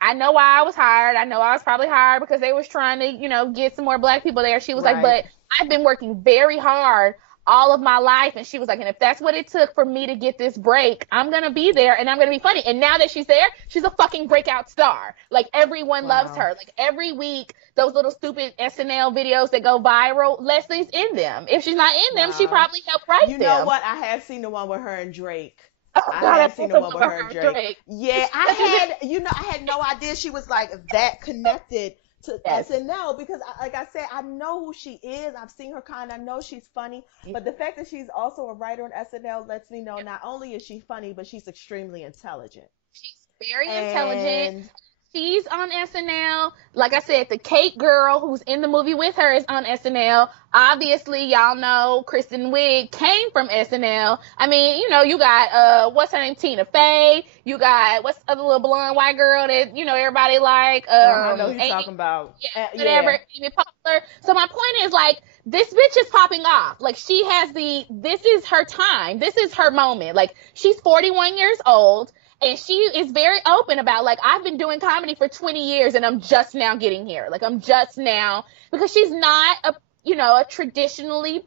I know why I was hired. I know I was probably hired because they was trying to, get some more black people there. She was like, Right. but I've been working very hard all of my life. And she was like, and if that's what it took for me to get this break, I'm going to be there and I'm going to be funny. And now that she's there, she's a fucking breakout star. Like, everyone loves her. Like, every week, those little stupid SNL videos that go viral, Leslie's in them. If she's not in them, she Wow. probably helped write them. You know what? I have seen the one with her and Drake. Oh, I God, have seen the one with her and Drake. Drake. Yeah, I had no idea she was like that connected to Yes. SNL because, like I said, I know who she is. I've seen her kind. I know she's funny, but the fact that she's also a writer on SNL lets me know not only is she funny, but she's extremely intelligent. She's very intelligent. And She's on SNL. Like I said, the Kate girl who's in the movie with her is on SNL. Obviously, y'all know Kristen Wiig came from SNL. I mean, you got, what's her name? Tina Fey. You got, what's the other little blonde white girl that, everybody like? I know who you're Amy, talking about. yeah, whatever. Amy Poehler. So my point is, like, this bitch is popping off. Like, she has this is her time. This is her moment. Like, she's 41 years old. And she is very open about, like, I've been doing comedy for 20 years and I'm just now getting here. Like, I'm just now, because she's not a traditionally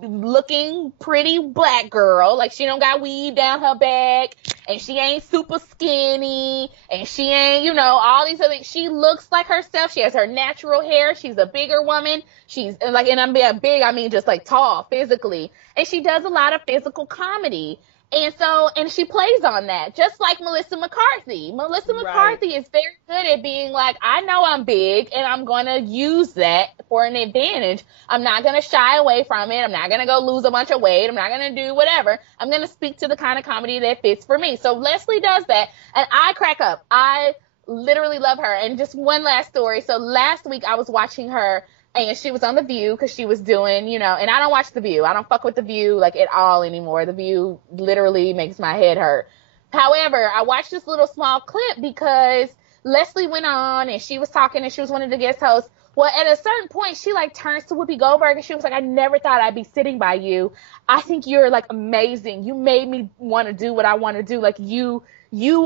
looking pretty black girl. Like, she don't got weave down her back. and she ain't super skinny, and she ain't, you know, all these other, she looks like herself. She has her natural hair. She's a bigger woman. She's like, and I'm being big, I mean just like tall physically. And she does a lot of physical comedy. And so, and she plays on that, just like Melissa McCarthy. Melissa Right. McCarthy is very good at being like, I know I'm big, and I'm going to use that for an advantage. I'm not going to shy away from it. I'm not going to go lose a bunch of weight. I'm not going to do whatever. I'm going to speak to the kind of comedy that fits for me. So Leslie does that, and I crack up. I literally love her. And just one last story. So last week I was watching her, and she was on The View because she was doing, you know, and I don't watch The View. I don't fuck with The View like at all anymore. The View literally makes my head hurt. However, I watched this little small clip because Leslie went on and she was talking and she was one of the guest hosts. Well, at a certain point, she like turns to Whoopi Goldberg and she was like, I never thought I'd be sitting by you. I think you're like amazing. You made me want to do what I want to do. Like you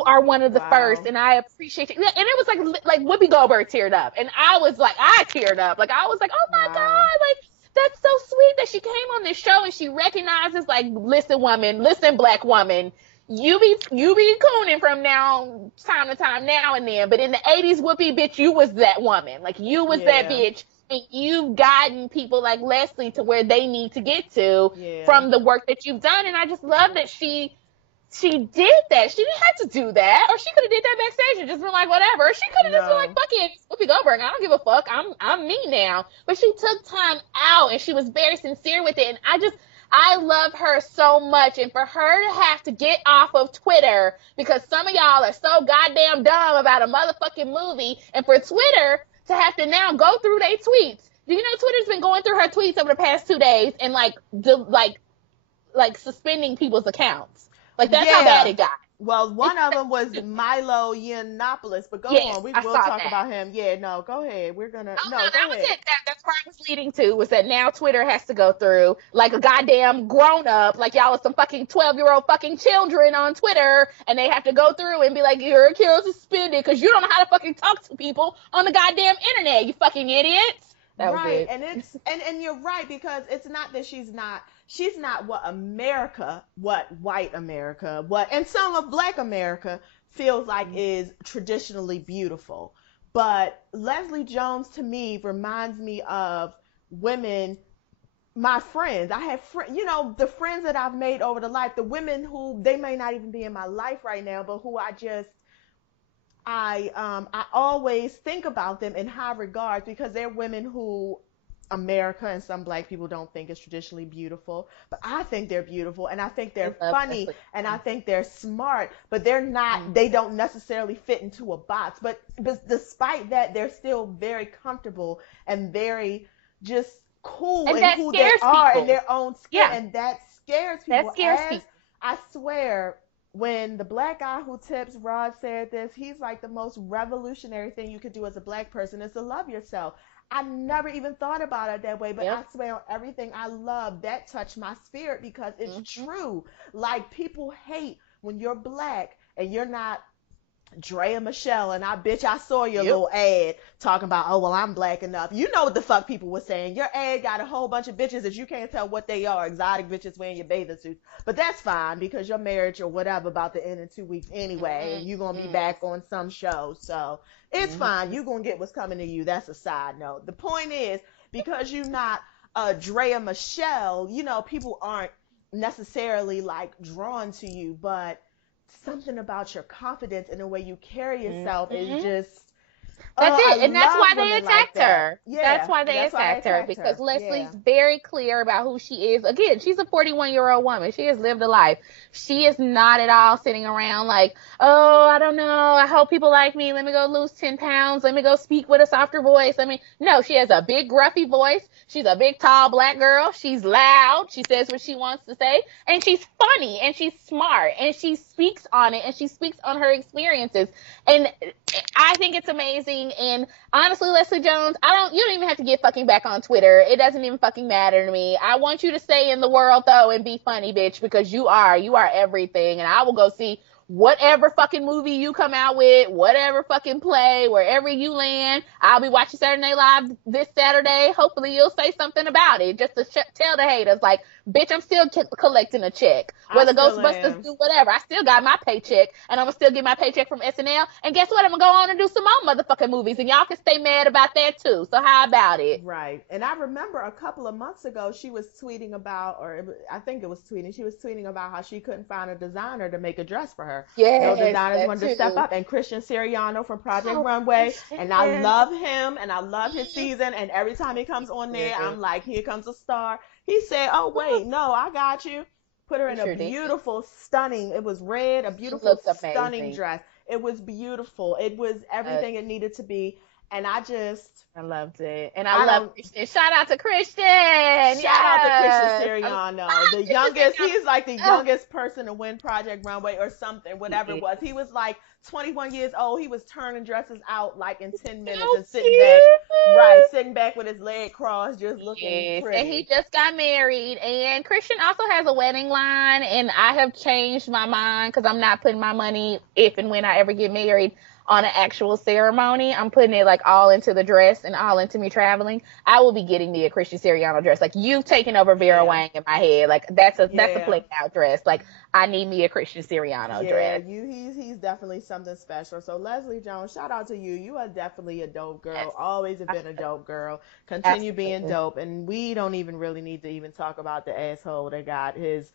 are one of the first, Wow. and I appreciate you. And it was like Whoopi Goldberg teared up, and I was like, I teared up. Like I was like, oh my Wow. god, like that's so sweet that she came on this show and she recognizes, like, listen, woman, listen, black woman, you be cooning from now time to time now and then, but in the '80s, Whoopi, bitch, you was that woman, like you was that Yeah. bitch. And you've gotten people like Leslie to where they need to get to Yeah. from the work that you've done. And I just love that she did that. She didn't have to do that, or she could have did that backstage and just been like, whatever. She could have just been like, No. fuck it, it's Whoopi Goldberg. I don't give a fuck. I'm me now. But she took time out and she was very sincere with it. And I love her so much. And for her to have to get off of Twitter because some of y'all are so goddamn dumb about a motherfucking movie, and for Twitter to have to now go through their tweets. Do you know Twitter's been going through her tweets over the past 2 days and like suspending people's accounts? Like that's how bad Yeah. it got. Well, one of them was Milo Yiannopoulos, but go Yes, on. We I will saw talk that. about him. Yeah, no, go ahead. Oh no, No, that go was ahead. it. That's where I was leading to, was that now Twitter has to go through like a goddamn grown up, like y'all are some fucking 12-year-old fucking children on Twitter, and they have to go through and be like, your account suspended because you don't know how to fucking talk to people on the goddamn internet, you fucking idiots. That was Right, it. and and you're right because it's not that she's not what white America, what and some of black America feels like is traditionally beautiful. But Leslie Jones to me reminds me of women, my friends. I have friends, the friends that I've made over the life, the women who they may not even be in my life right now, but who I always think about them in high regards because they're women who America and some black people don't think is traditionally beautiful, but I think they're beautiful and I think I they're love funny Leslie. and I think they're smart, but they're not, they don't necessarily fit into a box. But despite that, they're still very comfortable and very just cool And in that who they scares are in people. their own skin, Yeah, and that scares that people. scares As people. I swear, when the black guy who tips Rod said this, he's like the most revolutionary thing you could do as a black person is to love yourself. I never even thought about it that way, but I Yep. swear on everything I love, that touched my spirit because it's Mm-hmm. true. Like people hate when you're black and you're not Drea Michelle, and I saw your Yep. little ad talking about, oh well, I'm black enough. You know what the fuck people were saying. Your ad got a whole bunch of bitches that you can't tell what they are, exotic bitches wearing your bathing suits. But that's fine because your marriage or whatever about to end in 2 weeks anyway, and you're gonna be Mm-hmm. back on some show. So it's fine. Mm-hmm. You're gonna get what's coming to you. That's a side note. The point is, because you're not Drea Michelle, people aren't necessarily like drawn to you, but something about your confidence and the way you carry yourself is Mm-hmm. just, That's oh, I it. And that's why love they women like attacked that. her. That's Yeah, why they that's why they attacked her, attacked because her. Leslie's Yeah. very clear about who she is. Again, she's a 41-year-old woman. She has lived a life. She is not at all sitting around like, oh, I don't know. I hope people like me. Let me go lose 10 pounds. Let me go speak with a softer voice. No, she has a big gruffy voice. She's a big, tall black girl. She's loud. She says what she wants to say. And she's funny and she's smart and she speaks on it and she speaks on her experiences. And I think it's amazing. And honestly, Leslie Jones, you don't even have to get fucking back on Twitter. It doesn't even fucking matter to me. I want you to stay in the world though and be funny, bitch, because you are everything. And I will go see whatever fucking movie you come out with, whatever fucking play, wherever you land. I'll be watching Saturday Night Live this Saturday. Hopefully you'll say something about it just to tell the haters, like, bitch, I'm still collecting a check. I Whether still Ghostbusters am. do whatever, I still got my paycheck, and I'm gonna still get my paycheck from SNL. And guess what? I'm gonna go on and do some more motherfucking movies, and y'all can stay mad about that too. So how about it? Right. And I remember a couple of months ago, she was tweeting about, I think it was tweeting, she was tweeting about how she couldn't find a designer to make a dress for her. No Yes, designers that wanted to step too. up. And Christian Siriano from Project Oh, Runway, and I Christian. love him and I love his season. And every time he comes on there, Yeah. I'm like, here comes a star. He said, oh, wait, no, I got you. Put her He in a sure did. beautiful, stunning, it was red, a She beautiful, looks stunning amazing. dress. It was beautiful. It was everything it needed to be. And I loved it. And I I love don't, Christian. Shout out to Christian. shout out to Christian Yes. Siriano, the Christian youngest. Siriano. He's like the Oh, youngest person to win Project Runway or something, whatever it yeah. was. He was like 21 years old. He was turning dresses out like in 10 minutes So and sitting cute. back with his leg crossed, just looking Yes, and he pretty. just got married. And Christian also has a wedding line, and I have changed my mind because I'm not putting my money, if and when I ever get married, on an actual ceremony. I'm putting it like all into the dress and all into me traveling. I will be getting me a Christian Siriano dress. Like, you've taken over Vera Yeah, Wang in my head. Like, that's a yeah. played out dress. Like, I need me a Christian Siriano Yeah, dress. he's definitely something special. So Leslie Jones, shout out to you. You are definitely a dope Yes, girl. Always have been a dope girl. Continue being absolutely. dope. And we don't even really need to even talk about the asshole that got his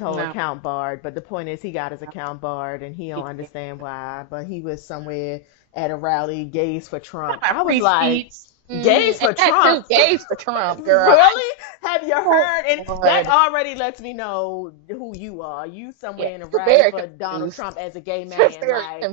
whole No, account barred. But the point is, he got his no, account barred, and he he don't did. understand why. But he was somewhere at a rally, gays for Talking Trump. about I was free like, speech. gays And for that too, Trump? gays for Trump, girl. Really? Have you Oh, heard? And that Lord. already lets me know who you are. You somewhere Yes, in a you're rally very for Donald confused. Trump as a gay You're man. very Like,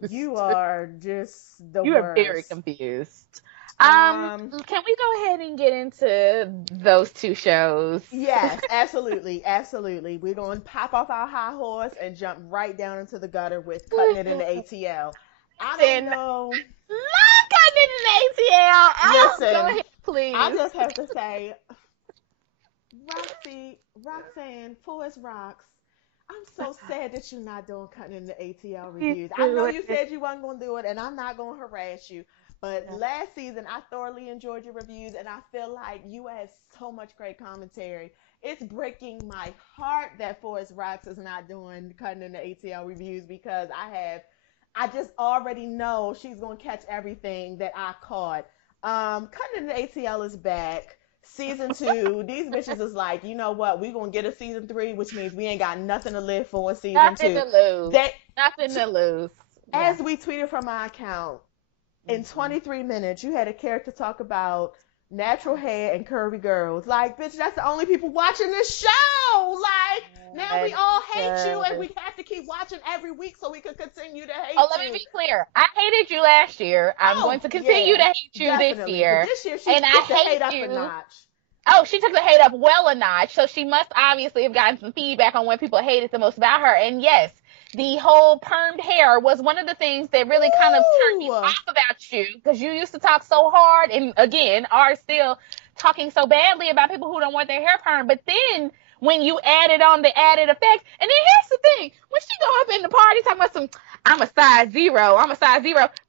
you confused. are just the You are very worst. confused. Um, Can we go ahead and get into those two shows? yes, absolutely, absolutely. We're going to pop off our high horse and jump right down into the gutter with cutting it in the ATL. I don't Listen, know. not cutting in the ATL. Oh, go Listen, ahead, I please. just have to say, Roxanne, Forrest Rocks. I'm so sad that you're not doing cutting in the ATL Please reviews. I know do you it. said you weren't going to do it, and I'm not going to harass you. But last season, I thoroughly enjoyed your reviews, and I feel like you had so much great commentary. It's breaking my heart that Forrest Rocks is not doing cutting in the ATL reviews because I just already know she's going to catch everything that I caught. Cutting in the ATL is back. Season 2, these bitches is like, you know what? We're gonna get a season 3, which means we ain't got nothing to live for in season Nothing 2. to lose. That Nothing to lose. Yeah. as we tweeted from my account, in Mhm. 23 minutes, you had a character talk about natural hair and curvy girls. Like, bitch, that's the only people watching this show. Like, now we all hate you, and Yes. we have to keep watching every week so we can continue to Oh, hate let me you. be clear. I hated you last year. I'm going Oh to continue to yeah, hate you this definitely. But year. this year she And I took the hate hate up a you. notch. Oh, she took the hate up well a notch, so she must obviously have gotten some feedback on what people hated the most about her. And yes, the whole permed hair was one of the things that really kind of turned me Woo! off about you, because you used to talk so hard and again are still talking so badly about people who don't want their hair permed. But then when you added on the added effects, and then here's the thing, when she go up in the party talking about some, I'm a size zero,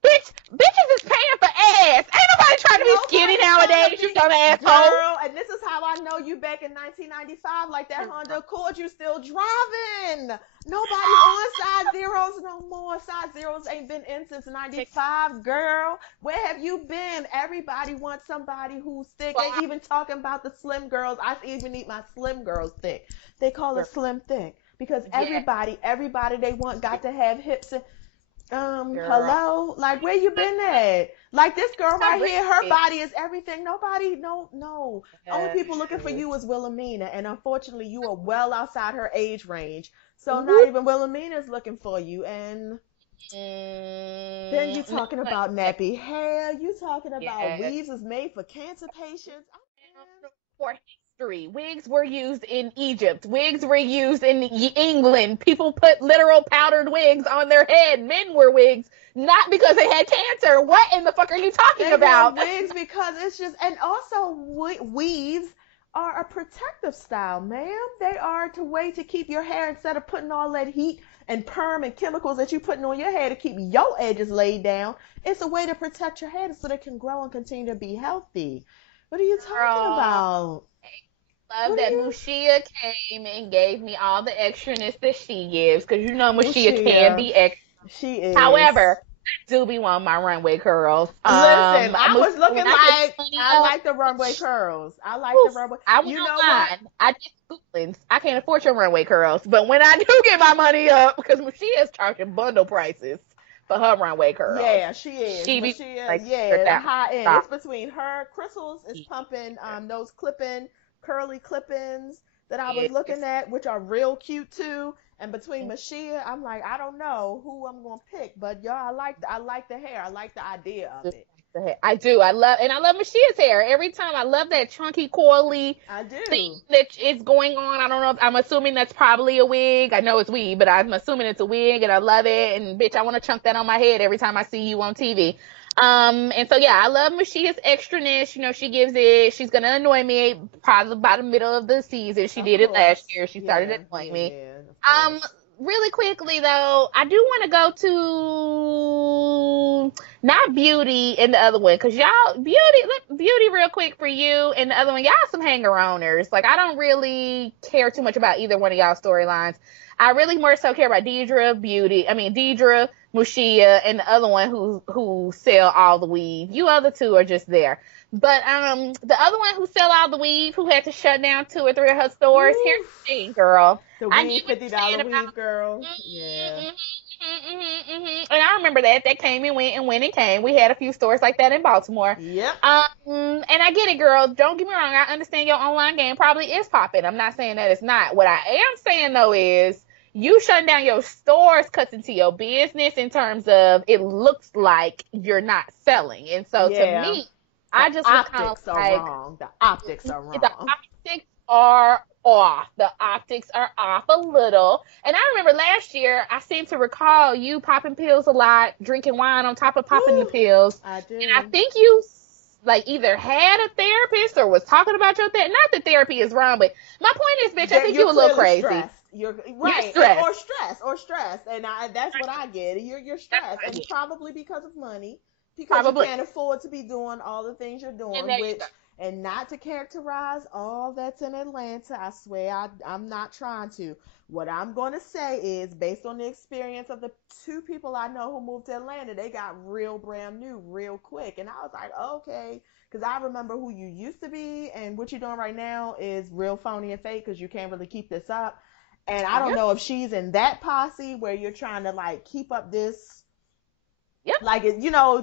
bitches is paying for ass. Ain't nobody trying to be skinny Nobody's trying to nowadays, you be dumb asshole. girl, and this is how I know you back in 1995, like that Honda Accord you still driving. Nobody's on size zeros no more. Size zeros ain't been in since 95, girl. Where have you been? Everybody wants somebody who's thick. They even talking about the slim girls. I even need my slim girls thick. They call it slim thick because Yeah, everybody they want got to have hips and girl. hello? Like, where you been at? Like, this girl Not right here, her really. body is everything. Nobody, no. Only Yes. people looking for you is Wilhelmina, and unfortunately, you are well outside her age range. So not Whoop. even Wilhelmina is looking for you. And then you No, talking but about nappy hair. You talking about yes. weaves is made for cancer patients. For history, wigs were used in Egypt. Wigs were used in England. People put literal powdered wigs on their head. Men wore wigs not because they had cancer. What in the fuck are you talking They wear about? wigs because it's just, and also weaves are a protective style, ma'am. They are to way to keep your hair instead of putting all that heat and perm and chemicals that you're putting on your hair to keep your edges laid down. It's a way to protect your hair so that it can grow and continue to be healthy. What are you talking Girl, about? love What are that you, Mushia came and gave me all the extraness that she gives, because you know Mushia can Lucia? be extra. She is. However, I do be wanting my runway curls. Listen, I was looking When I get like money I up, like the runway curls. I like the oof, runway. I went You know what? online. I did Googling. I can't afford your runway curls, but when I do get my money up, because Mushia is charging bundle prices for her runway curls, Yeah, she is. she But be she is, like yeah, high end. $100,000. It's between her. Crystals is pumping those clipping, curly clip-ins that I was Yes. looking at, which are real cute too. And between Mashia, I'm like, I don't know who I'm gonna pick, but y'all, I like the hair. I like the idea of Just it. like the hair. I love Mashia's hair. Every time I love that chunky, coily I thing do. that is going on. I don't know if I'm assuming that's probably a wig. I know it's weed, but I'm assuming it's a wig and I love it. And bitch, I want to chunk that on my head every time I see you on TV. And so yeah, I love Mashia's extraness. You know, she gives it, she's gonna annoy me probably by the middle of the season. She Of did it last course. year. She started Yeah, annoying yeah, me. yeah, of Um, course. really quickly though, I do want to go to not beauty and the other one, because y'all beauty real quick for you, and the other one, y'all some hanger oners. Like, I don't really care too much about either one of y'all storylines. I really more so care about Deidre, Mushia, and the other one who sell all the weave. You other two are just there. But the other one who sell all the weave, who had to shut down 2 or 3 of her stores, here's Oof. the thing, girl. The I weave, get what you're $50 saying about. weave, girl. Yeah. Mm-hmm, and I remember that came and went and went and came. We had a few stores like that in Baltimore. Yep. And I get it, girl. Don't get me wrong. I understand your online game probably is popping. I'm not saying that it's not. What I am saying though is you shutting down your stores cuts into your business in terms of it looks like you're not selling. And so to Yeah. me, The I just was kind of optics are like, wrong. The optics are the wrong. optics are off. The optics are off a little. And I remember last year, I seem to recall you popping pills a lot, drinking wine on top of popping the Woo, pills. I And I do. think you like either had a therapist or was talking about your therapist. Not that therapy is wrong, but my point is, bitch, I think You're you a little clearly crazy. stressed. You're You're right, stressed. or stress, and that's what I get. You're That's stressed, what I and get. probably because of money, because you Probably. can't afford to be doing all the things you're And doing. there you go. And not to characterize all that's in Atlanta, I swear I'm not trying to. What I'm going to say is, based on the experience of the 2 people I know who moved to Atlanta, they got real brand new real quick, and I was like, okay, because I remember who you used to be, and what you're doing right now is real phony and fake because you can't really keep this up. And I don't Yep. know if she's in that posse where you're trying to like keep up this, Yep. like,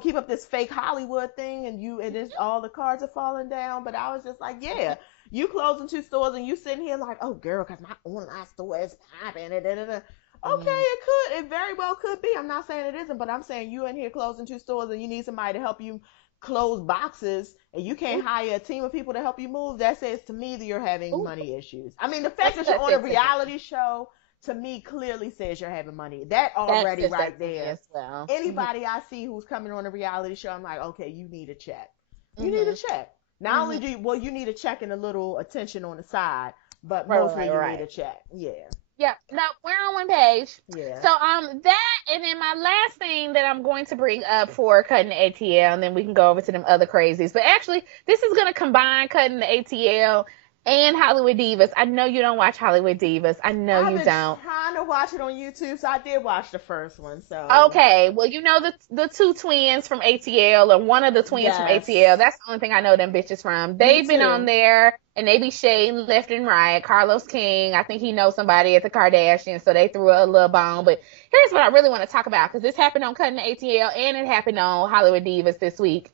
keep up this fake Hollywood thing, and it's all the cards are falling down. But I was just like, yeah, you closing 2 stores and you sitting here like, oh girl, because my online store is popping. Okay, it very well could be. I'm not saying it isn't, but I'm saying you in here closing 2 stores and you need somebody to help you close boxes, and you can't hire a team of people to help you move. That says to me that you're having Ooh. money issues. I mean, the fact That's that you're what on a that says. reality show to me clearly says you're having money. That That already says right that to me there. as well. Anybody I see who's coming on a reality show, I'm like, okay, you need a check. You need a Mm-hmm. check. Not only do you need a check and a little attention on the side, but Right, mostly you right. need a check. Yeah. Yeah, no, we're on one page. Yeah. So that, and then my last thing that I'm going to bring up for cutting the ATL, and then we can go over to them other crazies. But actually, this is gonna combine cutting the ATL and Hollywood Divas. I know you don't watch Hollywood Divas. I know I've you been don't. trying to watch it on YouTube, so I did watch the first one. So Okay, well, you know the 2 twins from ATL, or one of the twins from yes, ATL. That's the only thing I know them bitches from. me They've been on too. there, and they be shading left and right. Carlos King, I think he knows somebody at the Kardashians, so they threw a little bone. But here's what I really want to talk about, because this happened on Cutting the ATL, and it happened on Hollywood Divas this week.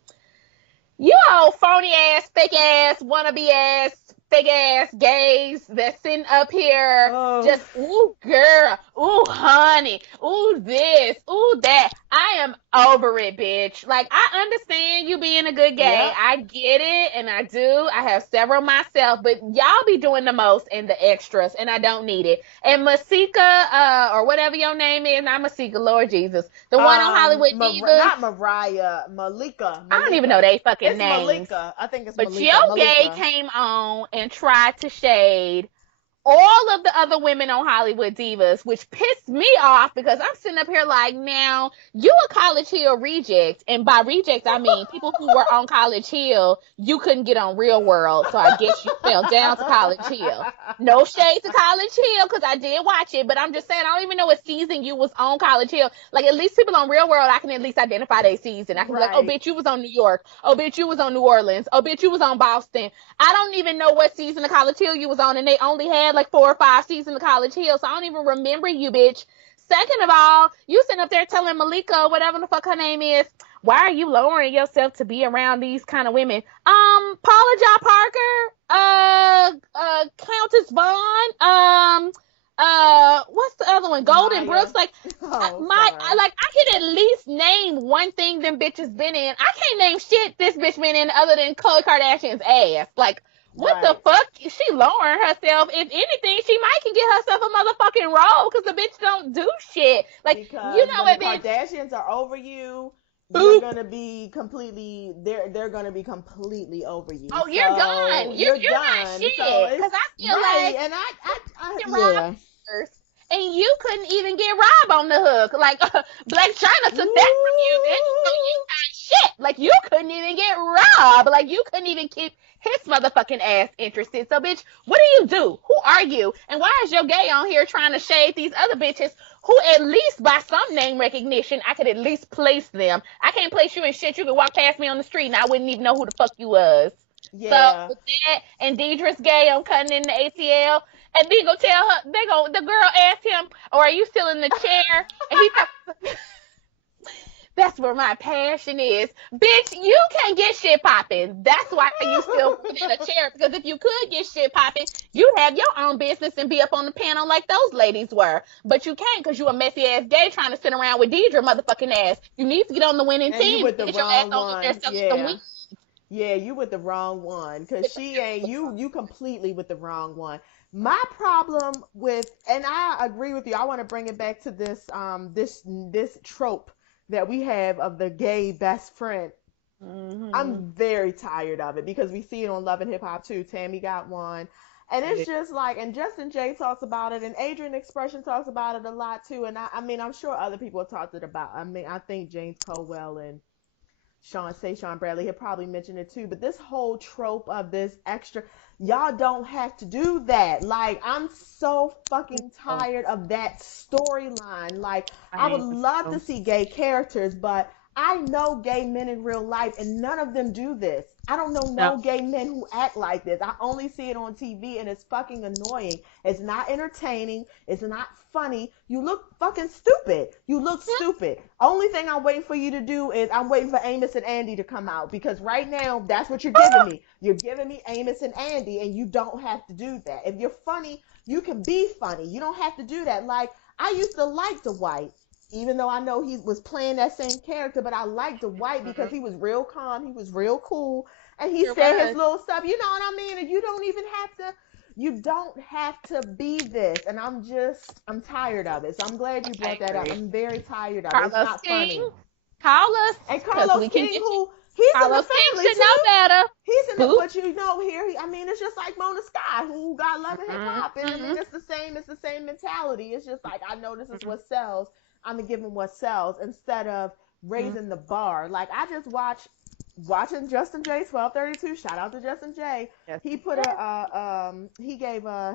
You old phony ass, fake ass, wannabe ass, fake ass gays that's sitting up here Oh, just, ooh, girl, ooh, honey, ooh, this, ooh, that. I am over it, bitch. Like, I understand you being a good gay. yep. I get it, and I do. I have several myself, but y'all be doing the most and the extras, and I don't need it. And Masika, or whatever your name is, not Masika, Lord Jesus, the one on Hollywood Divas. Not Mariah, Malika. I don't even know they fucking It's names. Malika. I think it's But Malika. Joe Gay Malika. came on and tried to shade all of the other women on Hollywood Divas, which pissed me off because I'm sitting up here like, now you a College Hill reject, and by reject I mean people who were on College Hill, you couldn't get on Real World, so I guess you fell down to College Hill. No shade to College Hill because I did watch it, but I'm just saying I don't even know what season you was on College Hill. Like at least people on Real World, I can at least identify their season. I can be like, oh Right. bitch, you was on New York. Oh bitch, you was on New Orleans. Oh bitch, you was on Boston. I don't even know what season of College Hill you was on, and they only had like 4 or 5 seasons of College Hill, so I don't even remember you, bitch. Second of all, you sitting up there telling Malika, whatever the fuck her name is, why are you lowering yourself to be around these kind of women? Paula Jai Parker, Countess Vaughn, what's the other one? Golden Maya. Brooks. Like, Oh, I can at least name one thing them bitches been in. I can't name shit this bitch been in other than Khloe Kardashian's ass. Like, what the fuck? She lowering herself. If anything, she might can get herself a motherfucking role because the bitch don't do shit. Like, Because you know when what, the bitch? Kardashians are over you, Boop. you're gonna be completely. They're gonna be completely over you. Oh, you're So done. You're not done. shit. So it's Because I feel right, like and I can yeah. Rob first, and you couldn't even get Rob on the hook. Like Black China took that from you, bitch. So you got shit. Like you couldn't even get Rob. Like you couldn't even keep his motherfucking ass interested. So, bitch, what do? Who are you? And why is your gay on here trying to shade these other bitches who at least by some name recognition I could at least place them? I can't place you in shit. You could walk past me on the street and I wouldn't even know who the fuck you was. Yeah. So with that, and Deidre's gay, I'm cutting in the ATL. And then go tell her, the girl asked him, or are you still in the chair? And he that's where my passion is. Bitch, you can't get shit popping. That's why you still in a chair. Because if you could get shit popping, you'd have your own business and be up on the panel like those ladies were. But you can't because you a messy ass gay trying to sit around with Deidre motherfucking ass. You need to get on the winning And team. you with the Get your ass wrong on there one. selling some Yeah. weed. Yeah, you with the wrong one. Cause she ain't you completely with the wrong one. My problem with, and I agree with you, I want to bring it back to this trope that we have of the gay best friend. Mm-hmm. I'm very tired of it because we see it on Love and Hip Hop too. Tammy got one. And it's just like, and Justin J talks about it, and Adrian Expression talks about it a lot too. And I mean, I'm sure other people have talked it about. I mean, I think James Colwell and Sean Bradley had probably mentioned it too. But this whole trope of this extra, y'all don't have to do that. Like, I'm so fucking tired of that storyline. Like, I would love to see gay characters, but I know gay men in real life, and none of them do this. I don't know no gay men who act like this. I only see it on TV, and it's fucking annoying. It's not entertaining. It's not funny. You look fucking stupid. You look stupid. Only thing I'm waiting for you to do is I'm waiting for Amos and Andy to come out, because right now that's what you're giving me. You're giving me Amos and Andy, and you don't have to do that. If you're funny, you can be funny. You don't have to do that. Like, I used to like Dwight, even though I know he was playing that same character, but I liked Dwight because he was real calm, he was real cool, and he said his little stuff. You know what I mean? And you don't even have to. You don't have to be this, and I'm tired of it. So I'm glad you brought that up. I'm very tired of it. It's not funny. Call us. And Carlos King, who he's Carlos in the family King should too. know better. He's in the, but you know here, I mean, it's just like Mona Scott, who got Love and Hip Hop, and I mean, it's the same mentality. It's just like, I know this is what sells. I'm gonna give him what sells instead of raising the bar. Like, I just watching Justin J 1232. Shout out to Justin J. Yes. He put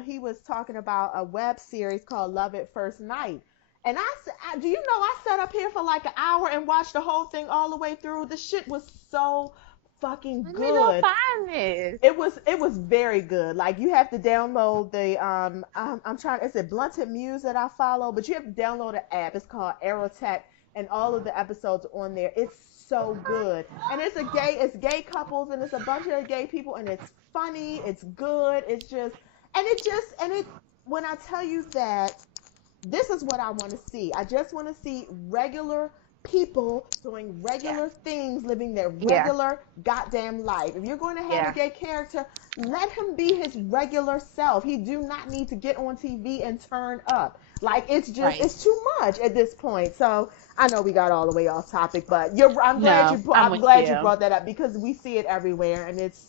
he was talking about a web series called Love at First Night. And do you know, I sat up here for like an hour and watched the whole thing all the way through. The shit was so fucking good. Let me go find this. It was very good. Like, you have to download the I'm trying. It's a Blunted Muse that I follow, but you have to download an app. It's called Aerotech, and all of the episodes are on there. It's so good, and it's gay couples, and it's a bunch of gay people, and it's funny. It's good. It's just, when I tell you that, this is what I want to see. I just want to see regular people doing regular things, living their regular goddamn life. If you're going to have a gay character, let him be his regular self. He do not need to get on TV and turn up. Like, it's just, it's too much at this point. So I know we got all the way off topic, but I'm glad you brought that up, because we see it everywhere, and it's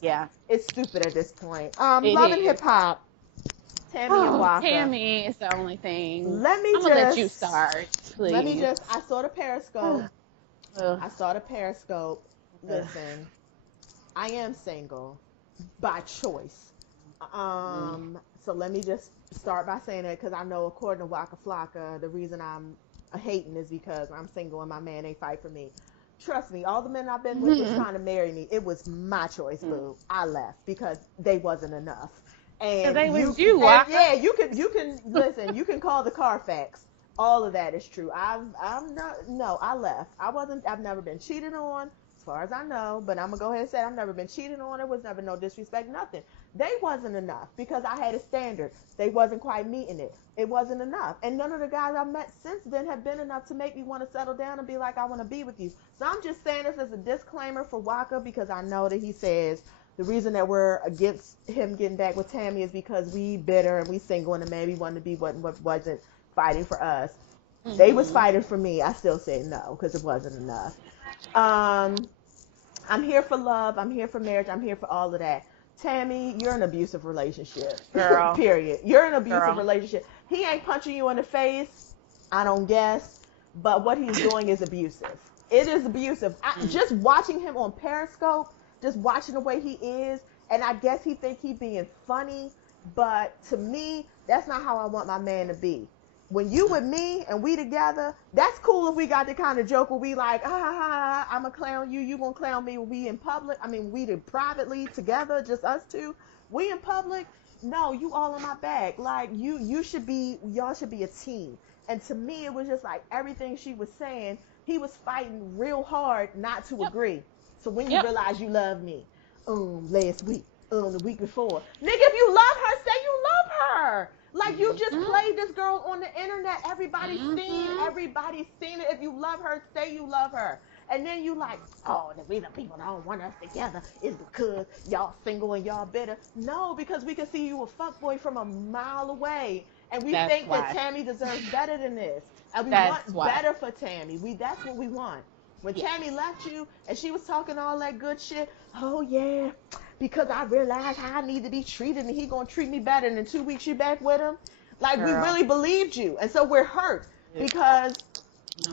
stupid at this point. Love and Hip Hop. Tammy and Waka. Tammy is the only thing. Let me I'm gonna let you just, start, please. I saw the Periscope. Ugh. I saw the Periscope. Listen, I am single by choice. So let me just start by saying that because I know, according to Waka Flocka, the reason I'm a hating is because I'm single and my man ain't fight for me. Trust me, all the men I've been with was trying to marry me. It was my choice, boo. I left because they wasn't enough. And they you, was you, and Waka. yeah, you can listen. You can call the Carfax. All of that is true. I'm not. No, I left. I wasn't. I've never been cheated on, as far as I know. But I'm gonna go ahead and say I've never been cheated on. There was never no disrespect, nothing. They wasn't enough because I had a standard. They wasn't quite meeting it. It wasn't enough. And none of the guys I've met since then have been enough to make me want to settle down and be like, I want to be with you. So I'm just saying this as a disclaimer for Waka because I know that he says the reason that we're against him getting back with Tammy is because we bitter and we single and the man we wanted to be what wasn't fighting for us. They was fighting for me. I still say no because it wasn't enough. Um, I'm here for love. I'm here for marriage. I'm here for all of that. Tammy, you're in an abusive relationship. Girl. Period. You're in an abusive Girl. relationship. He ain't punching you in the face, I don't guess, but what he's doing is abusive. It is abusive. Just watching him on Periscope, just watching the way he is, and I guess he think he being funny, but to me, that's not how I want my man to be. When you with me and we together, that's cool if we got the kind of joke where we like, I'm gonna clown you, you gonna clown me when we in public. I mean, we did privately together, just us two. We in public, no, you all in my bag. Like y'all should be a team. And to me, it was just like everything she was saying, he was fighting real hard not to agree. So when you realize you love me, last week, the week before, nigga, if you love her, say you love her. Like you just played this girl on the internet. Everybody's seen it. If you love her, say you love her. And then you like, oh, the reason people don't want us together is because y'all single and y'all bitter. No, because we can see you a fuckboy from a mile away. And we think that Tammy deserves better than this. And we want better for Tammy. That's what we want. When Tammy left you and she was talking all that good shit, oh yeah, because I realized how I need to be treated and he gonna treat me better, and in 2 weeks you back with him. Like, we really believed you. And so we're hurt because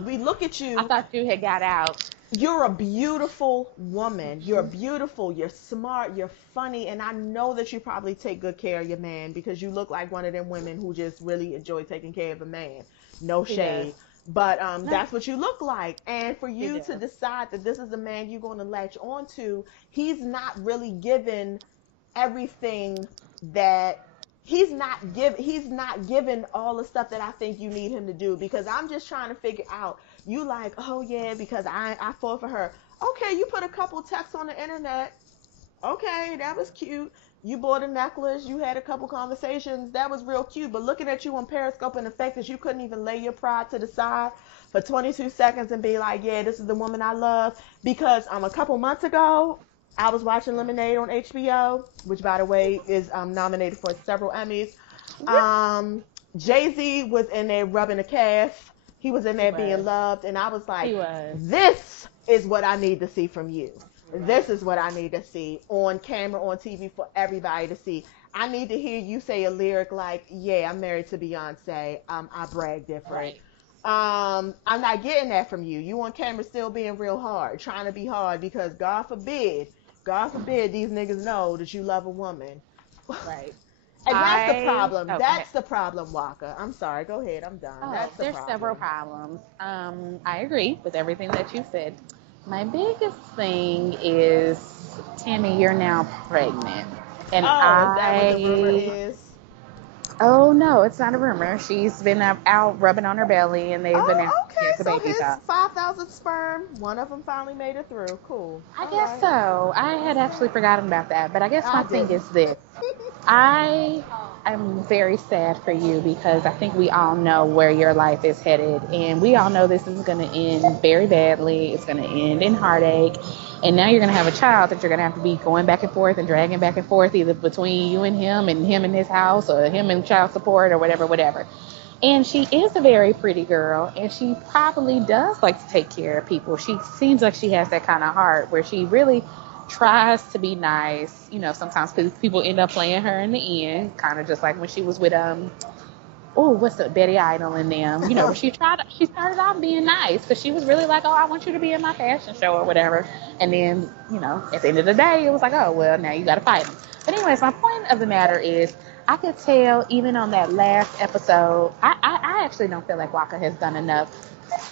we look at you. I thought you had got out. You're a beautiful woman. You're beautiful. You're smart. You're funny. And I know that you probably take good care of your man because you look like one of them women who just really enjoy taking care of a man. No shade. But that's what you look like. And for you to decide that this is the man you're going to latch on to, he's not really given everything that he's not given all the stuff that I think you need him to do, because I'm just trying to figure out, you like, oh yeah, because I fought for her. Okay, you put a couple texts on the internet. Okay, that was cute. You bought a necklace. You had a couple conversations. That was real cute. But looking at you on Periscope and the fact that you couldn't even lay your pride to the side for 22 seconds and be like, yeah, this is the woman I love. Because a couple months ago, I was watching Lemonade on HBO, which, by the way, is nominated for several Emmys. Jay-Z was in there rubbing a calf. He was in there being loved. And I was like, this is what I need to see from you. This is what I need to see on camera, on TV, for everybody to see. I need to hear you say a lyric like, yeah, I'm married to Beyonce. I brag different. I'm not getting that from you. You on camera still being real hard, trying to be hard, because God forbid these niggas know that you love a woman. Right. And that's the problem. That's the problem, Waka. I'm sorry. Go ahead. I'm done. That's the There's problem. several problems. I agree with everything that you said. My biggest thing is, Tammy, you're now pregnant. And is that what the rumor is? Oh, no, it's not a rumor. She's been out rubbing on her belly, and they've been out. Okay, so his 5,000 sperm, one of them finally made it through. Cool. I guess so. I had actually forgotten about that, but I guess my thing is this. I'm very sad for you, because I think we all know where your life is headed, and we all know this is going to end very badly. It's going to end in heartache, and now you're going to have a child that you're going to have to be going back and forth and dragging back and forth, either between you and him in his house, or him and child support, or whatever. And she is a very pretty girl, and she probably does like to take care of people. She seems like she has that kind of heart where she really tries to be nice. You know, sometimes people end up playing her in the end, kind of just like when she was with what's the Betty Idol and them, you know, where she started out being nice because she was really like, oh, I want you to be in my fashion show or whatever. And then, you know, at the end of the day, it was like, oh, well, now you got to fight him. But anyways, my point of the matter is, I could tell even on that last episode, I actually don't feel like Waka has done enough,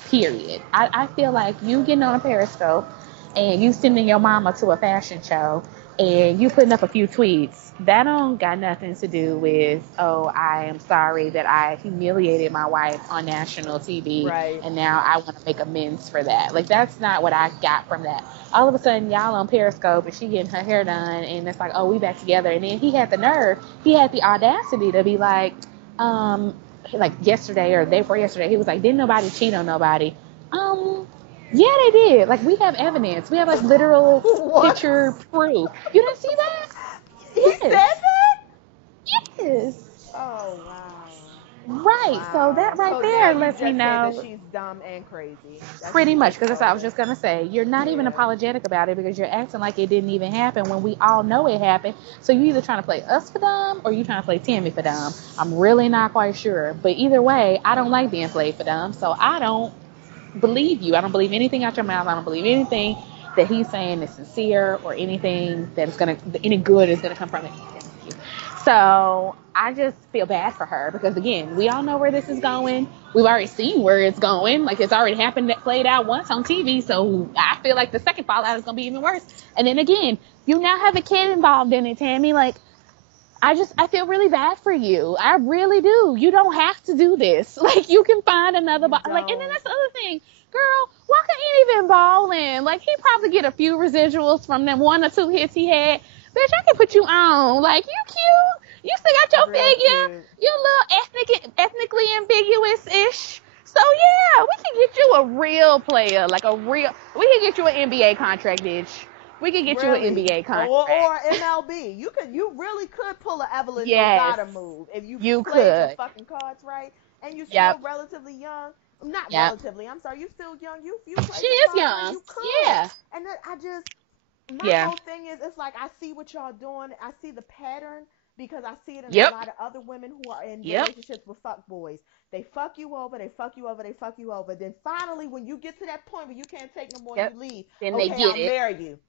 period. I feel like you getting on a Periscope and you sending your mama to a fashion show and you putting up a few tweets, that don't got nothing to do with, oh, I am sorry that I humiliated my wife on national TV, Right. and now I want to make amends for that. Like, that's not what I got from that. All of a sudden, y'all on Periscope, and she getting her hair done, and it's like, oh, we back together. And then he had the audacity to be like yesterday or the day before yesterday, he was like, didn't nobody cheat on nobody? Yeah, they did. Like, we have evidence. We have, like, literal picture proof. You didn't see that? He said that? Yes. Oh, wow. Right. Wow. So that right So there now you lets just me say know. that she's dumb and crazy. That's Pretty what much, you because that's what I was told just going to say. You're not even Yeah. apologetic about it because you're acting like it didn't even happen when we all know it happened. So you either trying to play us for dumb or you trying to play Tammy for dumb. I'm really not quite sure. But either way, I don't like being played for dumb. So I don't believe you. I don't believe anything out your mouth. I don't believe anything that he's saying is sincere or anything that is any good is gonna come from it. So I just feel bad for her because again, we all know where this is going. We've already seen where it's going. Like, it's already happened, played out once on TV. So I feel like the second fallout is gonna be even worse. And then again, you now have a kid involved in it, Tammy. Like, I feel really bad for you. I really do. You don't have to do this. Like, you can find another, and then that's the other thing. Girl, Walker ain't even balling. Like, he probably get a few residuals from them 1 or 2 hits he had. Bitch, I can put you on. Like, you cute. You still got your Real figure. cute. You a little ethnically ambiguous-ish. So, yeah, we can get you a real player. We can get you an NBA contract, bitch. We can get you an NBA contract. Or MLB. You really could pull an Evelyn Yes. Lozada move if you played could. your fucking cards right. And you're still Yep. relatively young. Not Yep. relatively. I'm sorry. You're still young. You played She your is cards right. young. You could. Yeah. And then my Yeah. whole thing is, it's like I see what y'all doing. I see the pattern because I see it in Yep. a lot of other women who are in Yep. relationships with fuck boys. They fuck you over. They fuck you over. They fuck you over. Then finally, when you get to that point where you can't take no more, Yep. you leave. Then Okay, they get I'll it. marry you.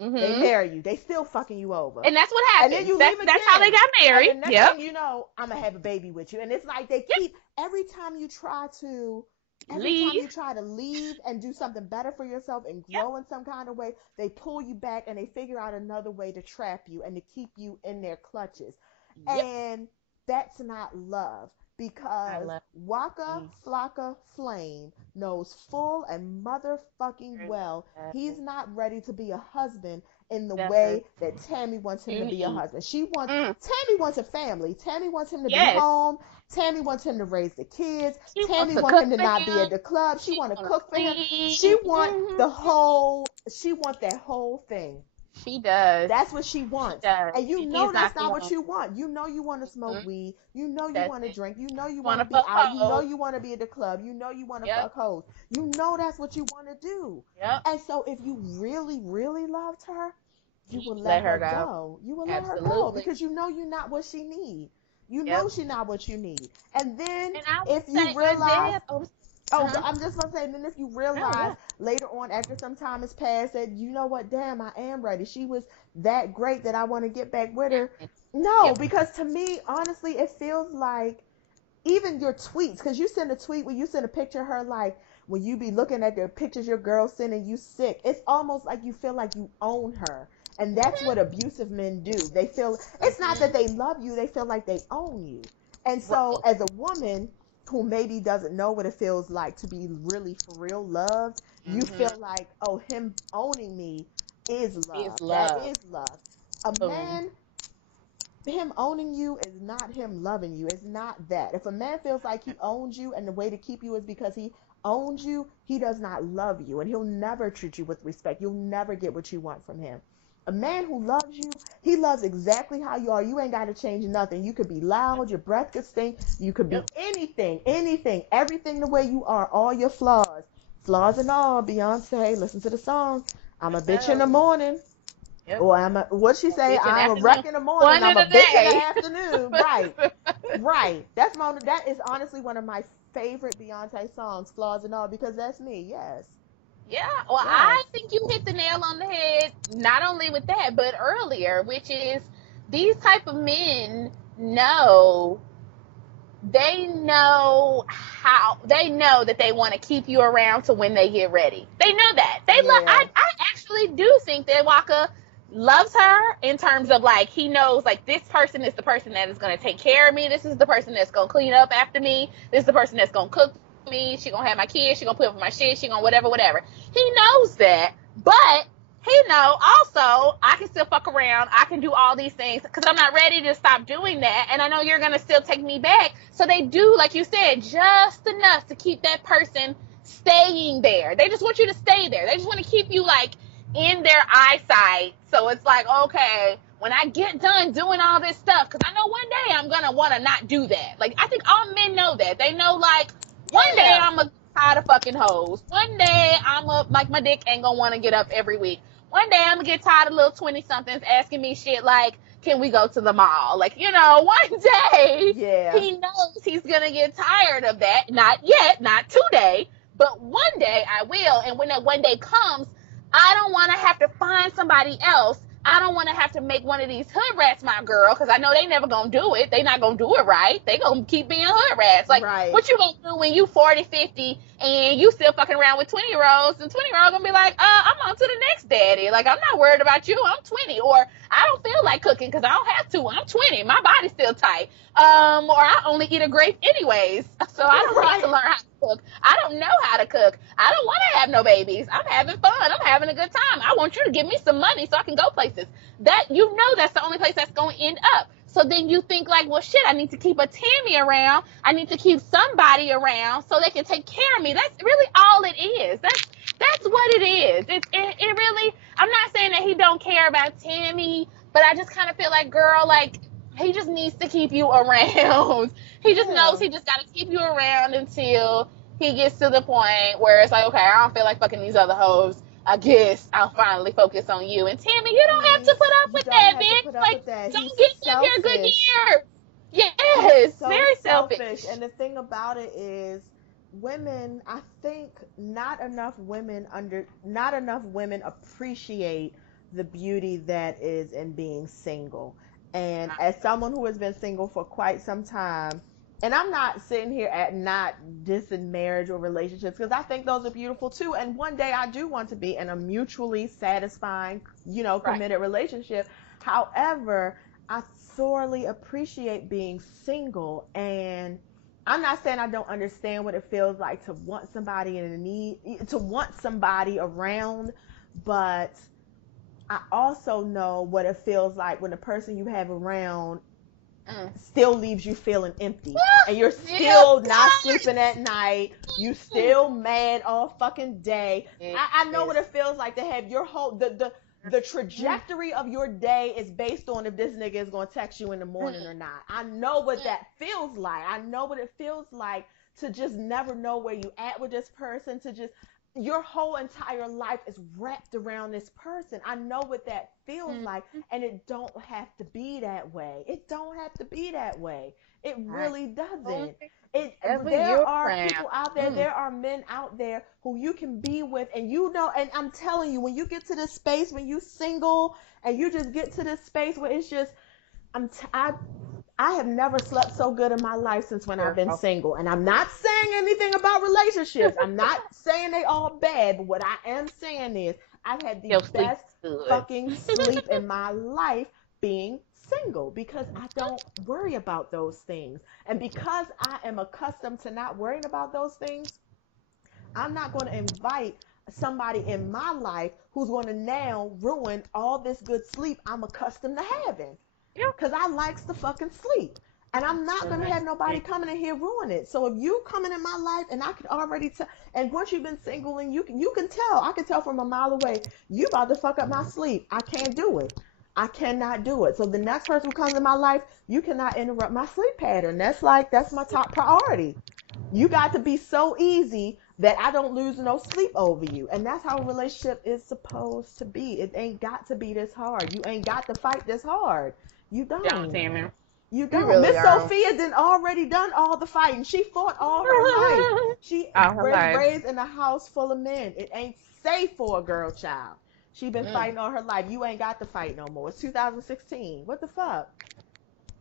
Mm-hmm. They marry you. They still fucking you over. And that's what happened. And then you that's, leave that's how they again. got married. And the next Yep. thing you know, I'm gonna have a baby with you. And it's like they keep every time you try to leave and do something better for yourself and grow in some kind of way, they pull you back and they figure out another way to trap you and to keep you in their clutches. Yep. And that's not love. Because Waka Flocka Flame knows full and motherfucking well he's not ready to be a husband in the way that Tammy wants him to be a husband. Tammy wants a family. Tammy wants him to be home. Tammy wants him to raise the kids. Tammy wants him to not be at the club. She want to cook for him. She want that whole thing. She does. That's what she wants. She does. And you know that's not what alone. you want. You know you want to smoke weed. You know you want to drink. You know you want Wanna to be fuck out. You know hoes. you want to be at the club. You know you want to Yep. fuck hoes. You know that's what you want to do. Yep. And so if you really, really loved her, you will Let let her her go. go. You will let her go Absolutely. because you know you're not what she needs. You Yep. know she's not what you need. And then And I would if you say, realize... Uh-huh. but I'm just gonna say, then if you realize later on, after some time has passed, that you know what, damn, I am ready. She was that great that I want to get back with her. No, because to me, honestly, it feels like even your tweets, because you send a tweet where you send a picture of her, like when you be looking at the pictures your girl sending you sick, it's almost like you feel like you own her. And that's what abusive men do. They feel, it's not that they love you, they feel like they own you. And so as a woman who maybe doesn't know what it feels like to be really for real loved, you feel like, oh, him owning me is love. That is love. A man, him owning you is not him loving you. It's not that. If a man feels like he owns you and the way to keep you is because he owns you, he does not love you, and he'll never treat you with respect. You'll never get what you want from him. A man who loves you, he loves exactly how you are. You ain't got to change nothing. You could be loud, your breath could stink, you could be anything, everything the way you are, all your flaws and all. Beyonce, listen to the song, I'm a bitch in the morning, Yep. Or what'd she say? Bitch in the I'm a afternoon. wreck in the morning. One I'm in a the bitch in the day. afternoon. Right. Right. That is honestly one of my favorite Beyonce songs, Flaws and All, because that's me. Yes. Yeah, well, Yes. I think you hit the nail on the head, not only with that, but earlier, which is these type of men know they know that they want to keep you around to when they get ready. They know that. Yeah. I actually do think that Waka loves her in terms of like he knows like this person is the person that is going to take care of me. This is the person that's going to clean up after me. This is the person that's going to cook for me. She going to have my kids. She going to put up with my shit. She going to whatever. He knows that, but he know also I can still fuck around. I can do all these things because I'm not ready to stop doing that. And I know you're going to still take me back. So they do, like you said, just enough to keep that person staying there. They just want you to stay there. They just want to keep you like in their eyesight. So it's like, okay, when I get done doing all this stuff, because I know one day I'm going to want to not do that. Like, I think all men know that. They know, like, one day Yeah. I'm going to tired of fucking hoes. One day like, my dick ain't going to want to get up every week. One day I'm gonna get tired of little 20-somethings asking me shit like, can we go to the mall? Like, one day Yeah. he knows he's gonna get tired of that. Not yet, not today, but one day I will. And when that one day comes, I don't want to have to find somebody else. I don't want to have to make one of these hood rats my girl because I know they never gonna do it. They not gonna do it right. They gonna keep being hood rats. Like, Right. what you gonna do when you 40, 50 and you still fucking around with 20-year-olds and 20-year-old gonna be like, I'm on to the next daddy. Like, I'm not worried about you. I'm 20. Or I don't feel like cooking because I don't have to. I'm 20. My body's still tight. Or I only eat a grape anyways. So I don't Right. need to learn how to cook. I don't know how to cook. I don't want to have no babies. I'm having fun. I'm having a good time. I want you to give me some money so I can go places. That's the only place that's going to end up. So then you think like, well, shit, I need to keep a Tammy around. I need to keep somebody around so they can take care of me. That's really all it is. That's what it is. It really, I'm not saying that he don't care about Tammy, but I just kind of feel like, girl, like, he just needs to keep you around. He just knows he just got to keep you around until he gets to the point where it's like, okay, I don't feel like fucking these other hoes. I guess I'll finally focus on you. And Tammy, you don't have to put up You with don't that, have to bitch. put up Like, with that. He's don't give him your good selfish. year. He's Yes, so very selfish. selfish. And the thing about it is, women, I think not enough women appreciate the beauty that is in being single. And as someone who has been single for quite some time, and I'm not sitting here at not dissing marriage or relationships because I think those are beautiful too. And one day I do want to be in a mutually satisfying, committed relationship. However, I thoroughly appreciate being single, and I'm not saying I don't understand what it feels like to want somebody to want somebody around, but I also know what it feels like when the person you have around still leaves you feeling empty, and you're still not sleeping at night. You still mad all fucking day. I know what it feels like to have your whole the trajectory of your day is based on if this nigga is gonna text you in the morning or not. I know what that feels like. I know what it feels like to just never know where you at with this person, to just your whole entire life is wrapped around this person. I know what that feels like, and it don't have to be that way. It don't have to be that way. It really doesn't. There are people out there, there are men out there who you can be with, and and I'm telling you, when you get to this space, when you single, and you just get to this space where it's just, I have never slept so good in my life since when I've been single. And I'm not saying anything about relationships. I'm not saying they all bad, but what I am saying is I've had the best fucking sleep in my life being single because I don't worry about those things. And because I am accustomed to not worrying about those things, I'm not going to invite somebody in my life who's going to now ruin all this good sleep I'm accustomed to having. Because I likes to fucking sleep. And I'm not going to have nobody coming in here ruin it. So if you coming in my life and I can already tell, and once you've been single and you can tell, I can tell from a mile away, you about to fuck up my sleep. I can't do it. I cannot do it. So the next person who comes in my life, you cannot interrupt my sleep pattern. That's my top priority. You got to be so easy that I don't lose no sleep over you. And that's how a relationship is supposed to be. It ain't got to be this hard. You ain't got to fight this hard. You Don't, don't. Tammy. You You don't. really Miss don't. Sophia done already done all the fighting. She fought all her life. She All her was life. raised in a house full of men. It ain't safe for a girl child. She been fighting all her life. You ain't got to fight no more. It's 2016. What the fuck?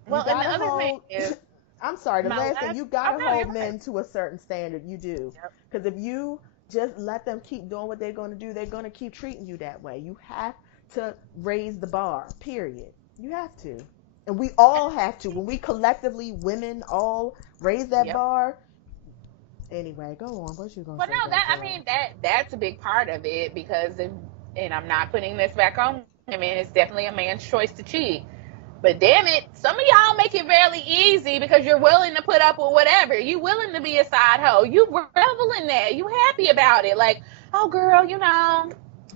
You Well, and the gotta other thing hold. is, I'm sorry. The my last thing, last. you Oh gotta no, you're hold right. men to a certain standard. You do, Yep. because if you just let them keep doing what they're gonna do, they're gonna keep treating you that way. You have to raise the bar. Period. You have to, and we all have to. When we collectively, women, all raise that Yep. bar. Anyway, go on. What you gonna But say, no, back I girl? mean that's a big part of it because and I'm not putting this back on women. It's definitely a man's choice to cheat. But damn it, some of y'all make it fairly easy because you're willing to put up with whatever. You willing to be a side hoe. You revel in that. You happy about it. Like, oh girl,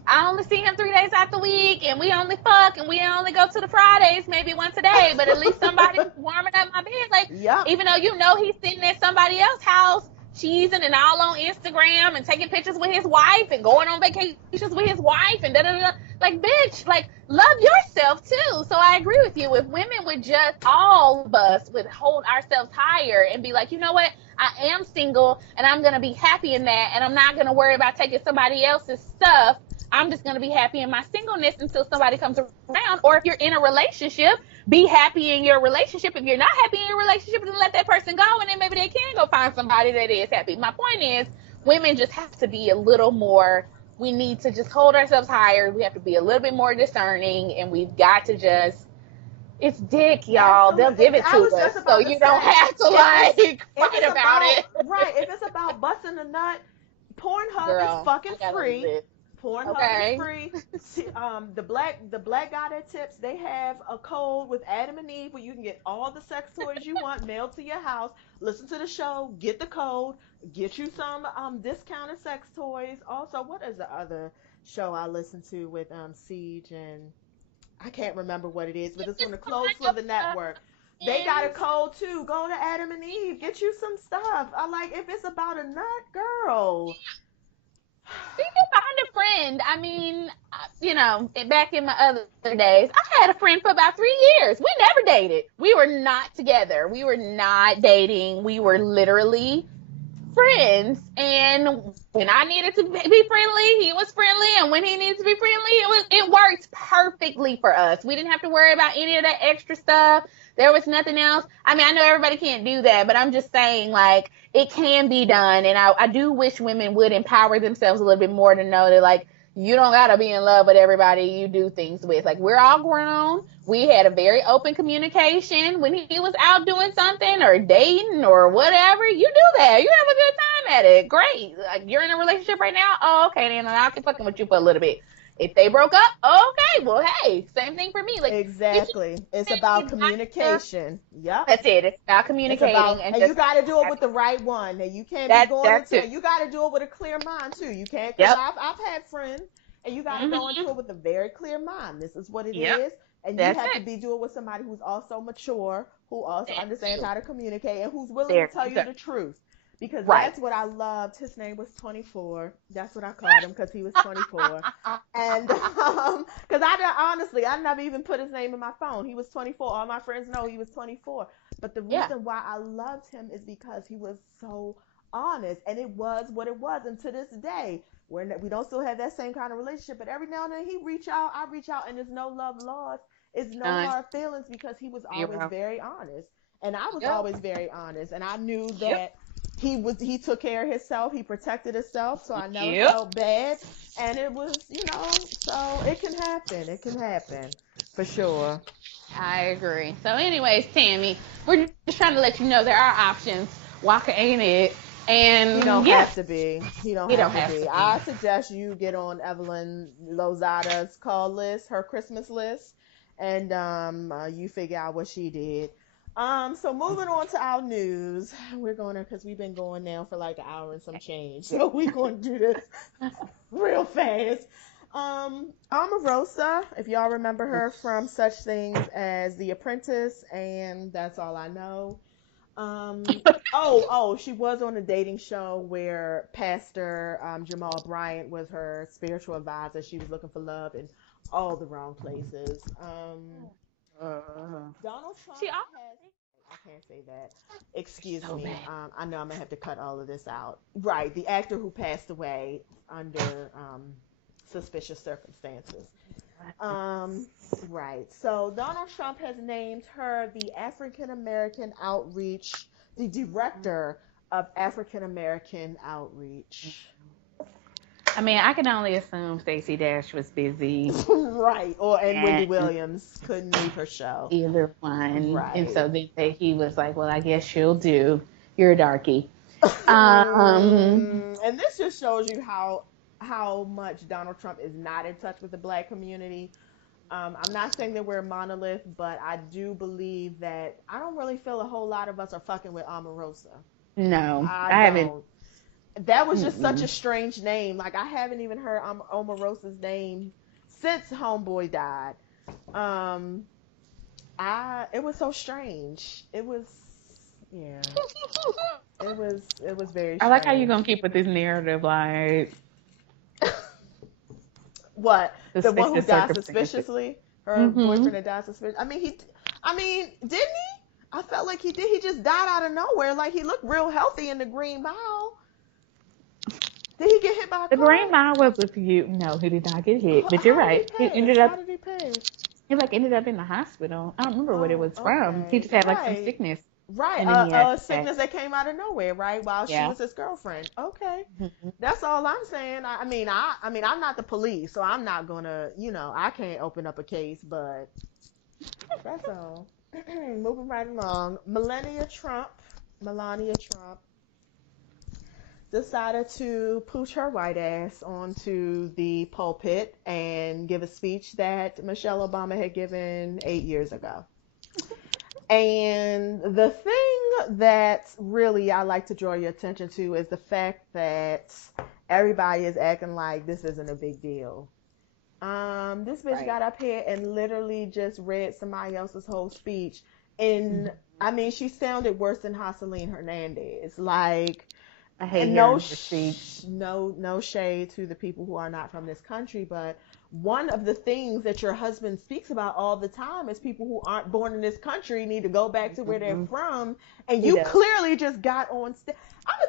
I only see him 3 days out the week, and we only fuck, and we only go to the Fridays maybe once a day. But at least somebody's warming up my bed. Like, Yep. even though he's sitting at somebody else's house, cheesing and all on Instagram and taking pictures with his wife and going on vacations with his wife and da da da. Like, bitch, like, love yourself too. So I agree with you. If women would just, all of us would hold ourselves higher and be like, you know what? I am single and I'm going to be happy in that. And I'm not going to worry about taking somebody else's stuff. I'm just going to be happy in my singleness until somebody comes around. Or if you're in a relationship, be happy in your relationship. If you're not happy in your relationship, then let that person go, and then maybe they can go find somebody that is happy. My point is, women just have to be a little more. We need to just hold ourselves higher. We have to be a little bit more discerning, and we've got to just. It's dick, y'all. They'll give Absolutely. it I to was us, just so about to you don't say, have to if fight it's about about it. right, if it's about busting a nut, Pornhub is Girl, fucking I gotta leave free. it. Pornhub is Okay. free. The black guy that tips, they have a code with Adam and Eve where you can get all the sex toys you want mailed to your house. Listen to the show, get the code, get you some discounted sex toys. Also, what is the other show I listen to with Siege and I can't remember what it is, but it's on Just the find close for your the network. They got a friends. code too. Go to Adam and Eve, get you some stuff. I like if it's about a nut, girl. You can find a friend. I mean, back in my other days, I had a friend for about 3 years. We never dated. We were not together. We were not dating. We were literally friends. And when I needed to be friendly, he was friendly. And when he needed to be friendly, it worked perfectly for us. We didn't have to worry about any of that extra stuff. There was nothing else. I mean, I know everybody can't do that, but I'm just saying, like, it can be done. And I do wish women would empower themselves a little bit more to know that, like, you don't gotta be in love with everybody you do things with. Like, we're all grown. We had a very open communication when he was out doing something or dating or whatever. You do that. You have a good time at it. Great. Like, you're in a relationship right now. Oh, okay, then I'll keep fucking with you for a little bit. If they broke up, okay, well, hey, same thing for me. Like, you just Exactly. It's about you got to. communication. Yep. That's it. It's about It's communicating about, and and you just got to do it with the right one. And you can't be going that into too. it. You got to do it with a clear mind too. You can't, because Yep. I've had friends, and you got to go into Mhm. it with a very clear mind. This is what it Yep. is, and you That's have to it. be doing with somebody who's also mature, who also That understands too. how to communicate, and who's willing to There tell you you go. the truth. Because Right. that's what I loved. His name was 24. That's what I called him, because he was 24. And because I never even put his name in my phone. He was 24. All my friends know he was 24. But the Yeah. reason why I loved him is because he was so honest, and it was what it was. And to this day, we don't still have that same kind of relationship, but every now and then he reach out, I reach out, and there's no love lost. It's no None. hard feelings, because he was always Zero. very honest, and I was Yep. always very honest, and I knew Yep. that he took care of himself, he protected himself, so I never Yep. felt bad. And it was, so it can happen. It can happen for sure. I agree. So, anyways, Tammy, we're just trying to let you know there are options. Waka ain't it. He don't And yeah, have to be. He don't you don't have to have be. to be. I suggest you get on Evelyn Lozada's call list, her Christmas list, and you figure out what she did. So moving on to our news, we're gonna, because we've been going now for like an hour and some change, so we're gonna do this real fast. Omarosa, if y'all remember her from such things as The Apprentice and That's All I Know. Um, she was on a dating show where Pastor Jamal Bryant was her spiritual advisor. She was looking for love in all the wrong places. Uh, Donald she Trump always has. I can't say that. Excuse so me. bad. I know I'm gonna have to cut all of this out. Right, the actor who passed away under suspicious circumstances. Um, right. So Donald Trump has named her the African American Outreach, the director of African American Outreach. I mean, I can only assume Stacey Dash was busy Right. And Wendy and Williams couldn't leave her show. either one, and Right. so then he was like, "Well, I guess she'll do. You're a darkie." Um, And this just shows you how much Donald Trump is not in touch with the black community. I'm not saying that we're a monolith, but I do believe that I don't really feel a whole lot of us are fucking with Omarosa. no, I I haven't. don't. That was just such a Mm-mm. strange name. Like I haven't even heard Omarosa's name since Homeboy died. Um, it was so strange. It was, yeah. It was very I like how you strange. gonna keep with this narrative, like What? The one who suspicious died circumstances. suspiciously? Her Mm-hmm. boyfriend that died suspiciously. Didn't he? I felt like he did. He just died out of nowhere. Like he looked real healthy in the Green Mile. Did he get hit by a The car? Green Mile was with you. No, he did not get hit, but you're How did he right. He pass? ended How up. did he pass? He like ended up in the hospital. I don't remember what it Oh, was from. He okay. just had like some Right. sickness, Right. and then he had A that. sickness that came out of nowhere, right? While she Yeah. was his girlfriend. Okay. Mhm. That's all I'm saying. I'm not the police, so I'm not gonna, I can't open up a case, but that's all. Moving right along. Melania Trump decided to pooch her white ass onto the pulpit and give a speech that Michelle Obama had given 8 years ago. And the thing that really I like to draw your attention to is the fact that everybody is acting like this isn't a big deal. This bitch Right. got up here and literally just read somebody else's whole speech. And I mean, she sounded worse than Joseline Hernandez. Like, I hate and hearing her speech. no shade to the people who are not from this country, but one of the things that your husband speaks about all the time is people who aren't born in this country need to go back to where they're Mhm. from. And He you does. clearly just got on stage.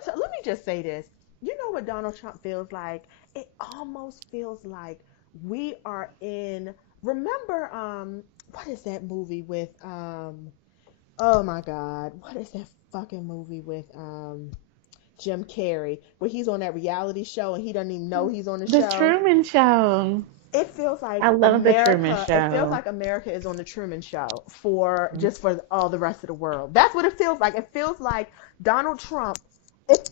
Let me just say this. You know what Donald Trump feels like? It almost feels like we are in. Remember, what is that movie with? Oh my God, what is that fucking movie with? Jim Carrey, where he's on that reality show and he doesn't even know he's on the The show. Truman Show. It feels like I love the Truman America. It feels Show. like America is on the Truman Show for all the rest of the world. That's what it feels like. It feels like Donald Trump.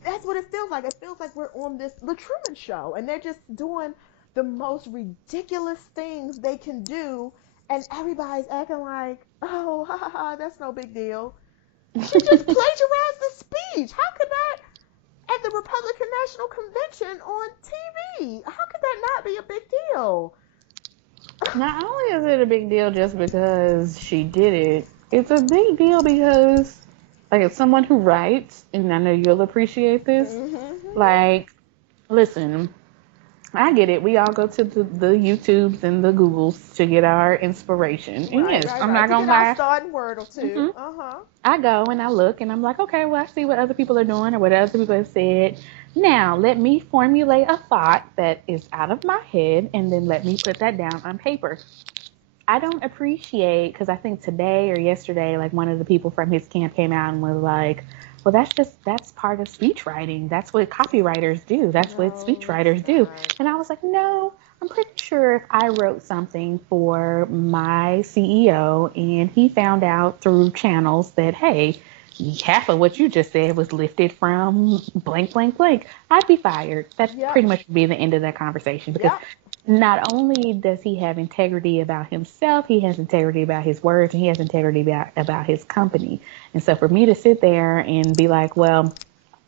That's what it feels like. It feels like we're on the Truman Show, and they're just doing the most ridiculous things they can do, and everybody's acting like, oh, ha ha ha, that's no big deal. She just plagiarized the speech. How could that? At the Republican National Convention on TV. How could that not be a big deal? Not only is it a big deal just because she did it, it's a big deal because, like, as someone who writes, and I know you'll appreciate this, Mm-hmm. like, listen, I get it. We all go to the YouTubes and the Googles to get our inspiration. And Right, yes, right, I'm right. not To going get to our lie. starting word or two. hmm Uh-huh. I go and I look and I'm like, okay, well, I see what other people are doing or what other people have said. Now, let me formulate a thought that is out of my head and then let me put that down on paper. I don't appreciate, because I think today or yesterday, like one of the people from his camp came out and was like, well, that's part of speech writing. That's what copywriters do. That's what No, speech it's writers do. not. And I was like, no, I'm pretty sure if I wrote something for my CEO and he found out through channels that, hey, half of what you just said was lifted from blank, blank, blank, I'd be fired. That Yep. pretty much would be the end of that conversation because Yep. not only does he have integrity about himself, he has integrity about his words, and he has integrity about his company. And so for me to sit there and be like, well,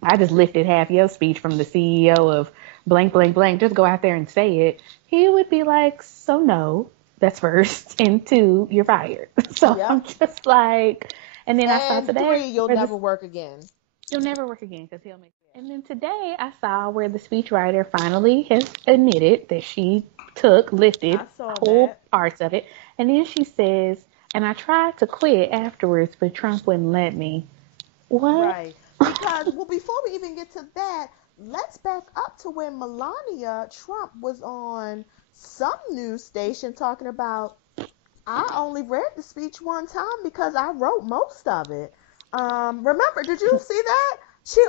I just lifted half your speech from the CEO of blank, blank, blank, just go out there and say it, he would be like, so no, that's first, and two, you're fired. So I'm Yep. just like, And then I saw And today 3, you'll where this never work again. you'll never work again because he'll make it. And then today I saw where the speechwriter finally has admitted that she I listed saw whole that. parts of it. And then she says, and I tried to quit afterwards, but Trump wouldn't let me. What? Right. Because, well, before we even get to that, let's back up to when Melania Trump was on some news station talking about, I only read the speech one time because I wrote most of it. Remember, did you see that?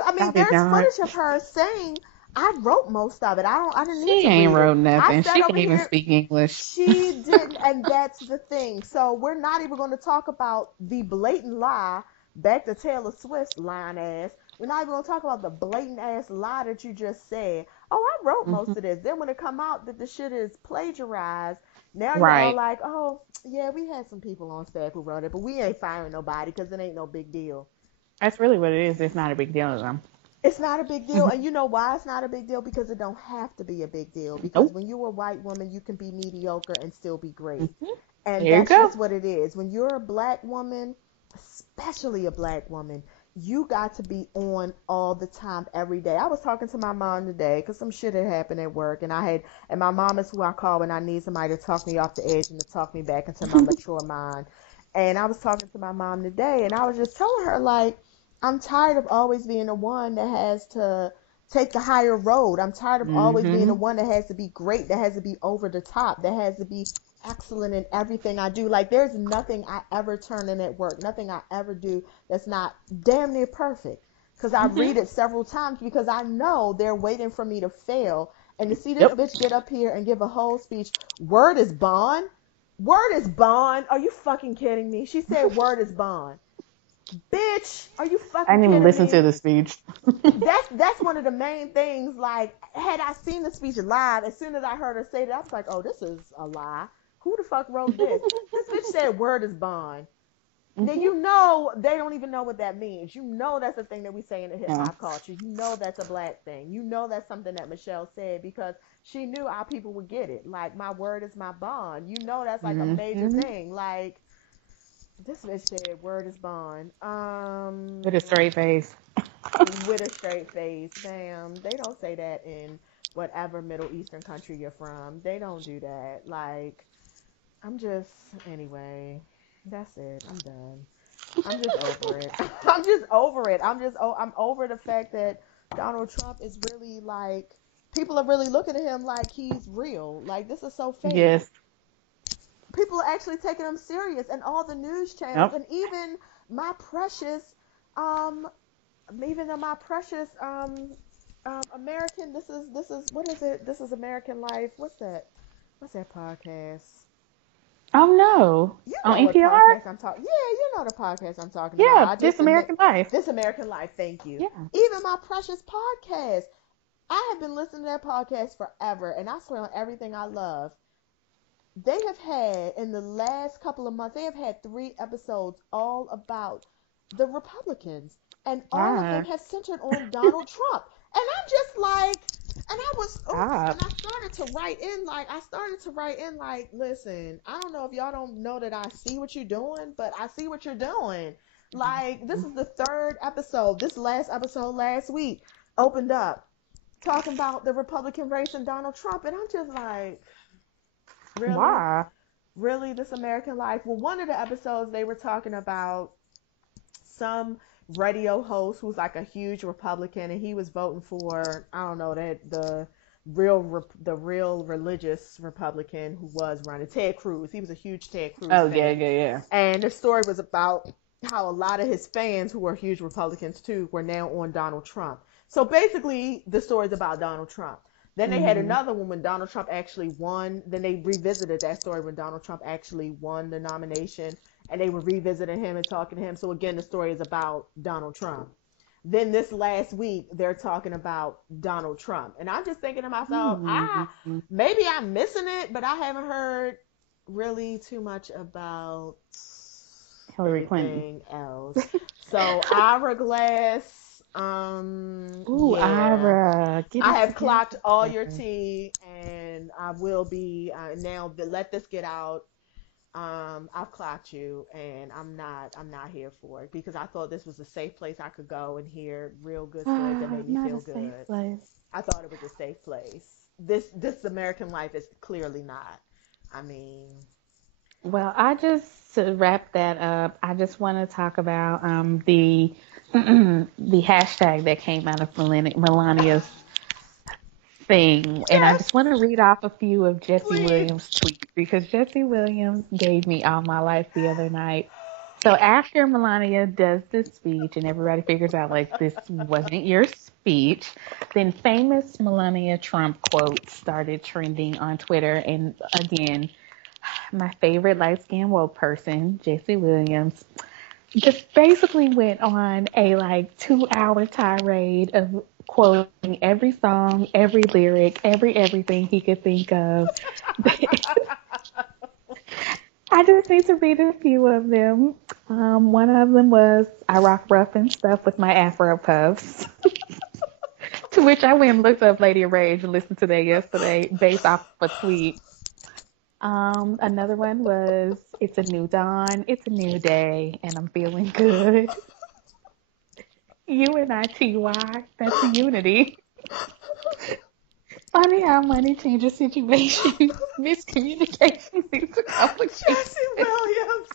I I mean, did there's not. footage of her saying, I wrote most of it. I didn't need She to ain't read it. wrote I nothing. sat She over can't even here. speak English. She didn't, and that's the thing. So we're not even going to talk about the blatant lie. Back to Taylor Swift's lying ass. We're not even going to talk about the blatant ass lie that you just said. Oh, I wrote Hmm. most of this. Then when it come out that the shit is plagiarized, now y'all Right. like, oh yeah, we had some people on staff who wrote it, but we ain't firing nobody because it ain't no big deal. That's really what it is. It's not a big deal to them. It's not a big deal, Hmm. and you know why it's not a big deal? Because it don't have to be a big deal. Because Nope. when you're a white woman, you can be mediocre and still be great. Hmm. And There you that's go. just what it is. When you're a black woman, especially a black woman, you got to be on all the time, every day. I was talking to my mom today because some shit had happened at work, and my mom is who I call when I need somebody to talk me off the edge and to talk me back into my mature mind. And I was talking to my mom today, and I was just telling her, like, I'm tired of always being the one that has to take the higher road. I'm tired of always being the Hmm. one that has to be great, that has to be over the top, that has to be excellent in everything I do. Like, there's nothing I ever turn in at work, nothing I ever do that's not damn near perfect. Because I Hmm. read it several times because I know they're waiting for me to fail. And to see this Yep. bitch get up here and give a whole speech, word is bond. Word is bond. Are you fucking kidding me? She said word is bond. Bitch, are you I fucking didn't even kidding listen me? to the speech. That's one of the main things. Like, had I seen the speech live, as soon as I heard her say that, I was like, oh, this is a lie. Who the fuck wrote this? This bitch said word is bond. Now Hmm. you know they don't even know what that means. You know that's a thing that we say in the hip No. hop culture. You know that's a black thing. You know that's something that Michelle said because she knew our people would get it. Like, my word is my bond. You know that's like a major Hmm. thing. Like, this bitch said word is bond. With a straight face. With a straight face. Damn, they don't say that in whatever Middle Eastern country you're from. They don't do that. Like, I'm just, anyway, that's it. I'm done. I'm just over it. I'm just over it. I'm over the fact that Donald Trump is really like, people are really looking at him like he's real. Like, this is so fake. Yes. People are actually taking him serious, and all the news channels, Yep. and even my precious, um, my precious American. This is what is it? This is American Life. What's that? What's that podcast? Oh no. You On know what NPR? podcast I'm talking. Yeah, you know the podcast I'm talking about. Yeah, I This just admit American Life. This American Life. Thank you. Yeah. Even my precious podcast. I have been listening to that podcast forever, and I swear on everything I love. They have had in the last couple of months. They have had 3 episodes all about the Republicans, and all of them Ah. have centered on Donald Trump. And I'm just like, and I was, oops, and Stop. I started to write in like, listen, I don't know if y'all don't know that I see what you're doing, but I see what you're doing. Like, this is the 3rd episode. This last episode last week opened up talking about the Republican race and Donald Trump, and I'm just like, really? Why? Really, this American Life? Well, one of the episodes they were talking about some radio host who's like a huge Republican, and he was voting for, I don't know, that the real religious Republican who was running, Ted Cruz. He was a huge Ted Cruz Oh yeah, fan, yeah, yeah. and the story was about how a lot of his fans who were huge Republicans too were now on Donald Trump. So basically, the story is about Donald Trump. Then they had Hmm. another one when Donald Trump actually won. Then they revisited that story when Donald Trump actually won the nomination, and they were revisiting him and talking to him. So again, the story is about Donald Trump. Then this last week, they're talking about Donald Trump, and I'm just thinking to myself, Hmm. maybe I'm missing it, but I haven't heard really too much about Hillary Clinton. anything else. So Ira Glass, Ooh, yeah, Ira, get I it have clocked all your together. tea, and I will be now. Let this get out. I've clocked you, and I'm not here for it because I thought this was a safe place I could go and hear real good stories that made me Not feel a safe good. place. I thought it was a safe place. This American life is clearly not. I mean, Well, I just to wrap that up, I just want to talk about the the hashtag that came out of Melania's thing, and I just yes, want to read off a few of Jesse please. Williams' tweets because Jesse Williams gave me all my life the other night. So after Melania does this speech and everybody figures out like this wasn't your speech, then famous Melania Trump quotes started trending on Twitter. And again, my favorite light skinned woke person, Jesse Williams, just basically went on a like 2 hour tirade of quoting every song, every lyric, everything he could think of. I just need to read a few of them. One of them was I rock rough and stuff with my Afro puffs. To which I went and looked up Lady of Rage and listened to that yesterday based off of a tweet. Another one was it's a new dawn, it's a new day, and I'm feeling good. UNITY, that's unity. Funny how money changes situations. Miscommunication leads to Jesse complications. Williams.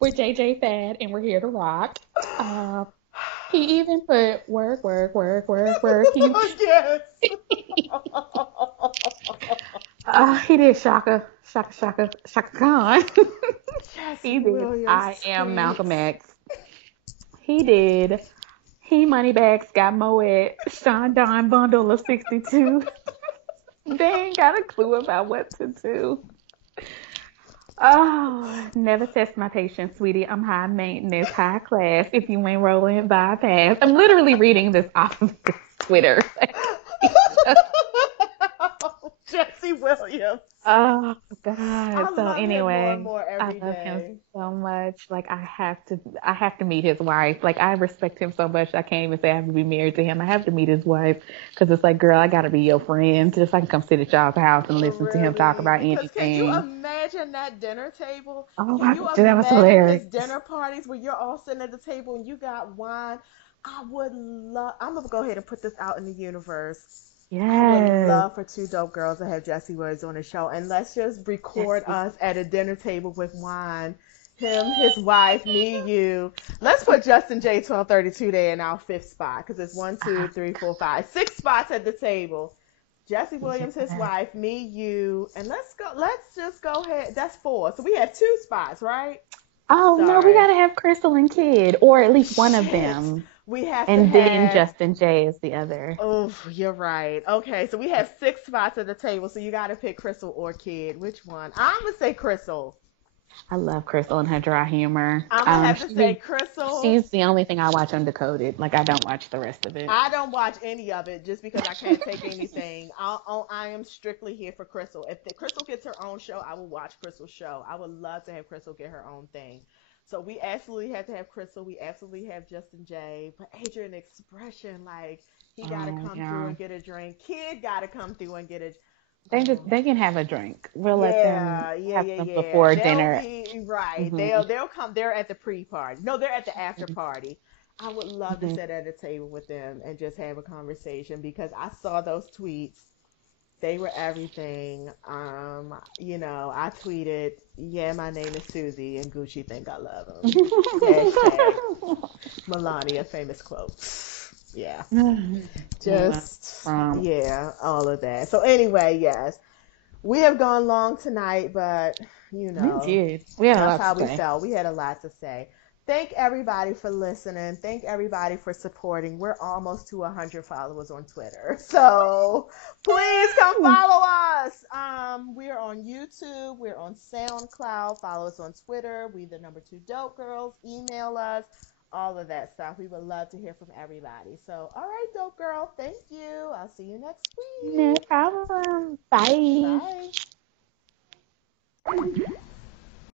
We're JJ Fad and we're here to rock. Uh, he even put work, work, work, work, work. yes. He did Shaka, Shaka, Shaka, Shaka Khan. Jesse He did Williams I Am Malcolm tweets. X. He did He Moneybags Got Moet, Sean Don Bundle of 62. They ain't got a clue about what to do. Oh, never test my patience, sweetie. I'm high maintenance, high class. If you ain't rolling, bypass. I'm literally reading this off of his Twitter. Jesse Williams. Oh I God. So love him more and anyway, more I every love him day. so much. Like I have to meet his wife. Like I respect him so much. I can't even say I have to be married to him. I have to meet his wife because it's like, girl, I gotta be your friend. Just so I can come sit at y'all's house and listen to him talk Really? about Because can you anything. imagine that dinner table? Oh Can my you God, that was imagine his hilarious. dinner parties where you're all sitting at the table and you got wine? I would love, I'm going to go ahead and put this out in the universe. I would Yes. love for two dope girls to have Jesse Woods on the show. And let's just record Jesse. us at a dinner table with wine. Him, his wife, me, you. Let's put Justin J 1232 there in our fifth spot because it's one, two, Ah, three, four, five, 6 spots at the table. Jesse Williams, his yes. wife, me, you, and let's go. Let's just go ahead. That's four. So we have 2 spots, right? Oh no, we Sorry. gotta have Crystal and Kid, or at least one of Shit. them, We have to and then have. Justin J is the other. Oh, you're right. Okay, so we have 6 spots at the table. So you got to pick Crystal or Kid. Which one? I'm gonna say Crystal. I love Crystal and her dry humor. I'm gonna have to say Crystal. She's the only thing I watch undecoded. Like I don't watch the rest of it. I don't watch any of it just because I can't take anything. I am strictly here for Crystal. If Crystal gets her own show, I will watch Crystal's show. I would love to have Crystal get her own thing. So we absolutely have to have Crystal. We absolutely have Justin J. But Adrian Expression, like he got to Oh come through yeah. and get a drink. Kid got to come through and get a. Oh, They can have a drink. We'll let them yeah, yeah, have yeah, some yeah. before They'll dinner. be right. Hmm. They'll come. They're at the pre-party. No, they're at the after party. I would love to Hmm. sit at a table with them and just have a conversation because I saw those tweets. They were everything. I tweeted, "Yeah, my name is Susie, and Gucci think I love him." Hashtag Melania famous quote. Yeah, Yeah. just Um, yeah, all of that. So anyway, yes, we have gone long tonight, but you we know, did. We had a that's lot to how we say. felt. We had a lot to say. Thank everybody for listening. Thank everybody for supporting. We're almost to 100 followers on Twitter. So please come follow us. We're on YouTube. We're on SoundCloud. Follow us on Twitter. We the number two dope girls. Email us. All of that stuff. We would love to hear from everybody. So, all right, dope girl. Thank you. I'll see you next No week. problem. Bye. Bye.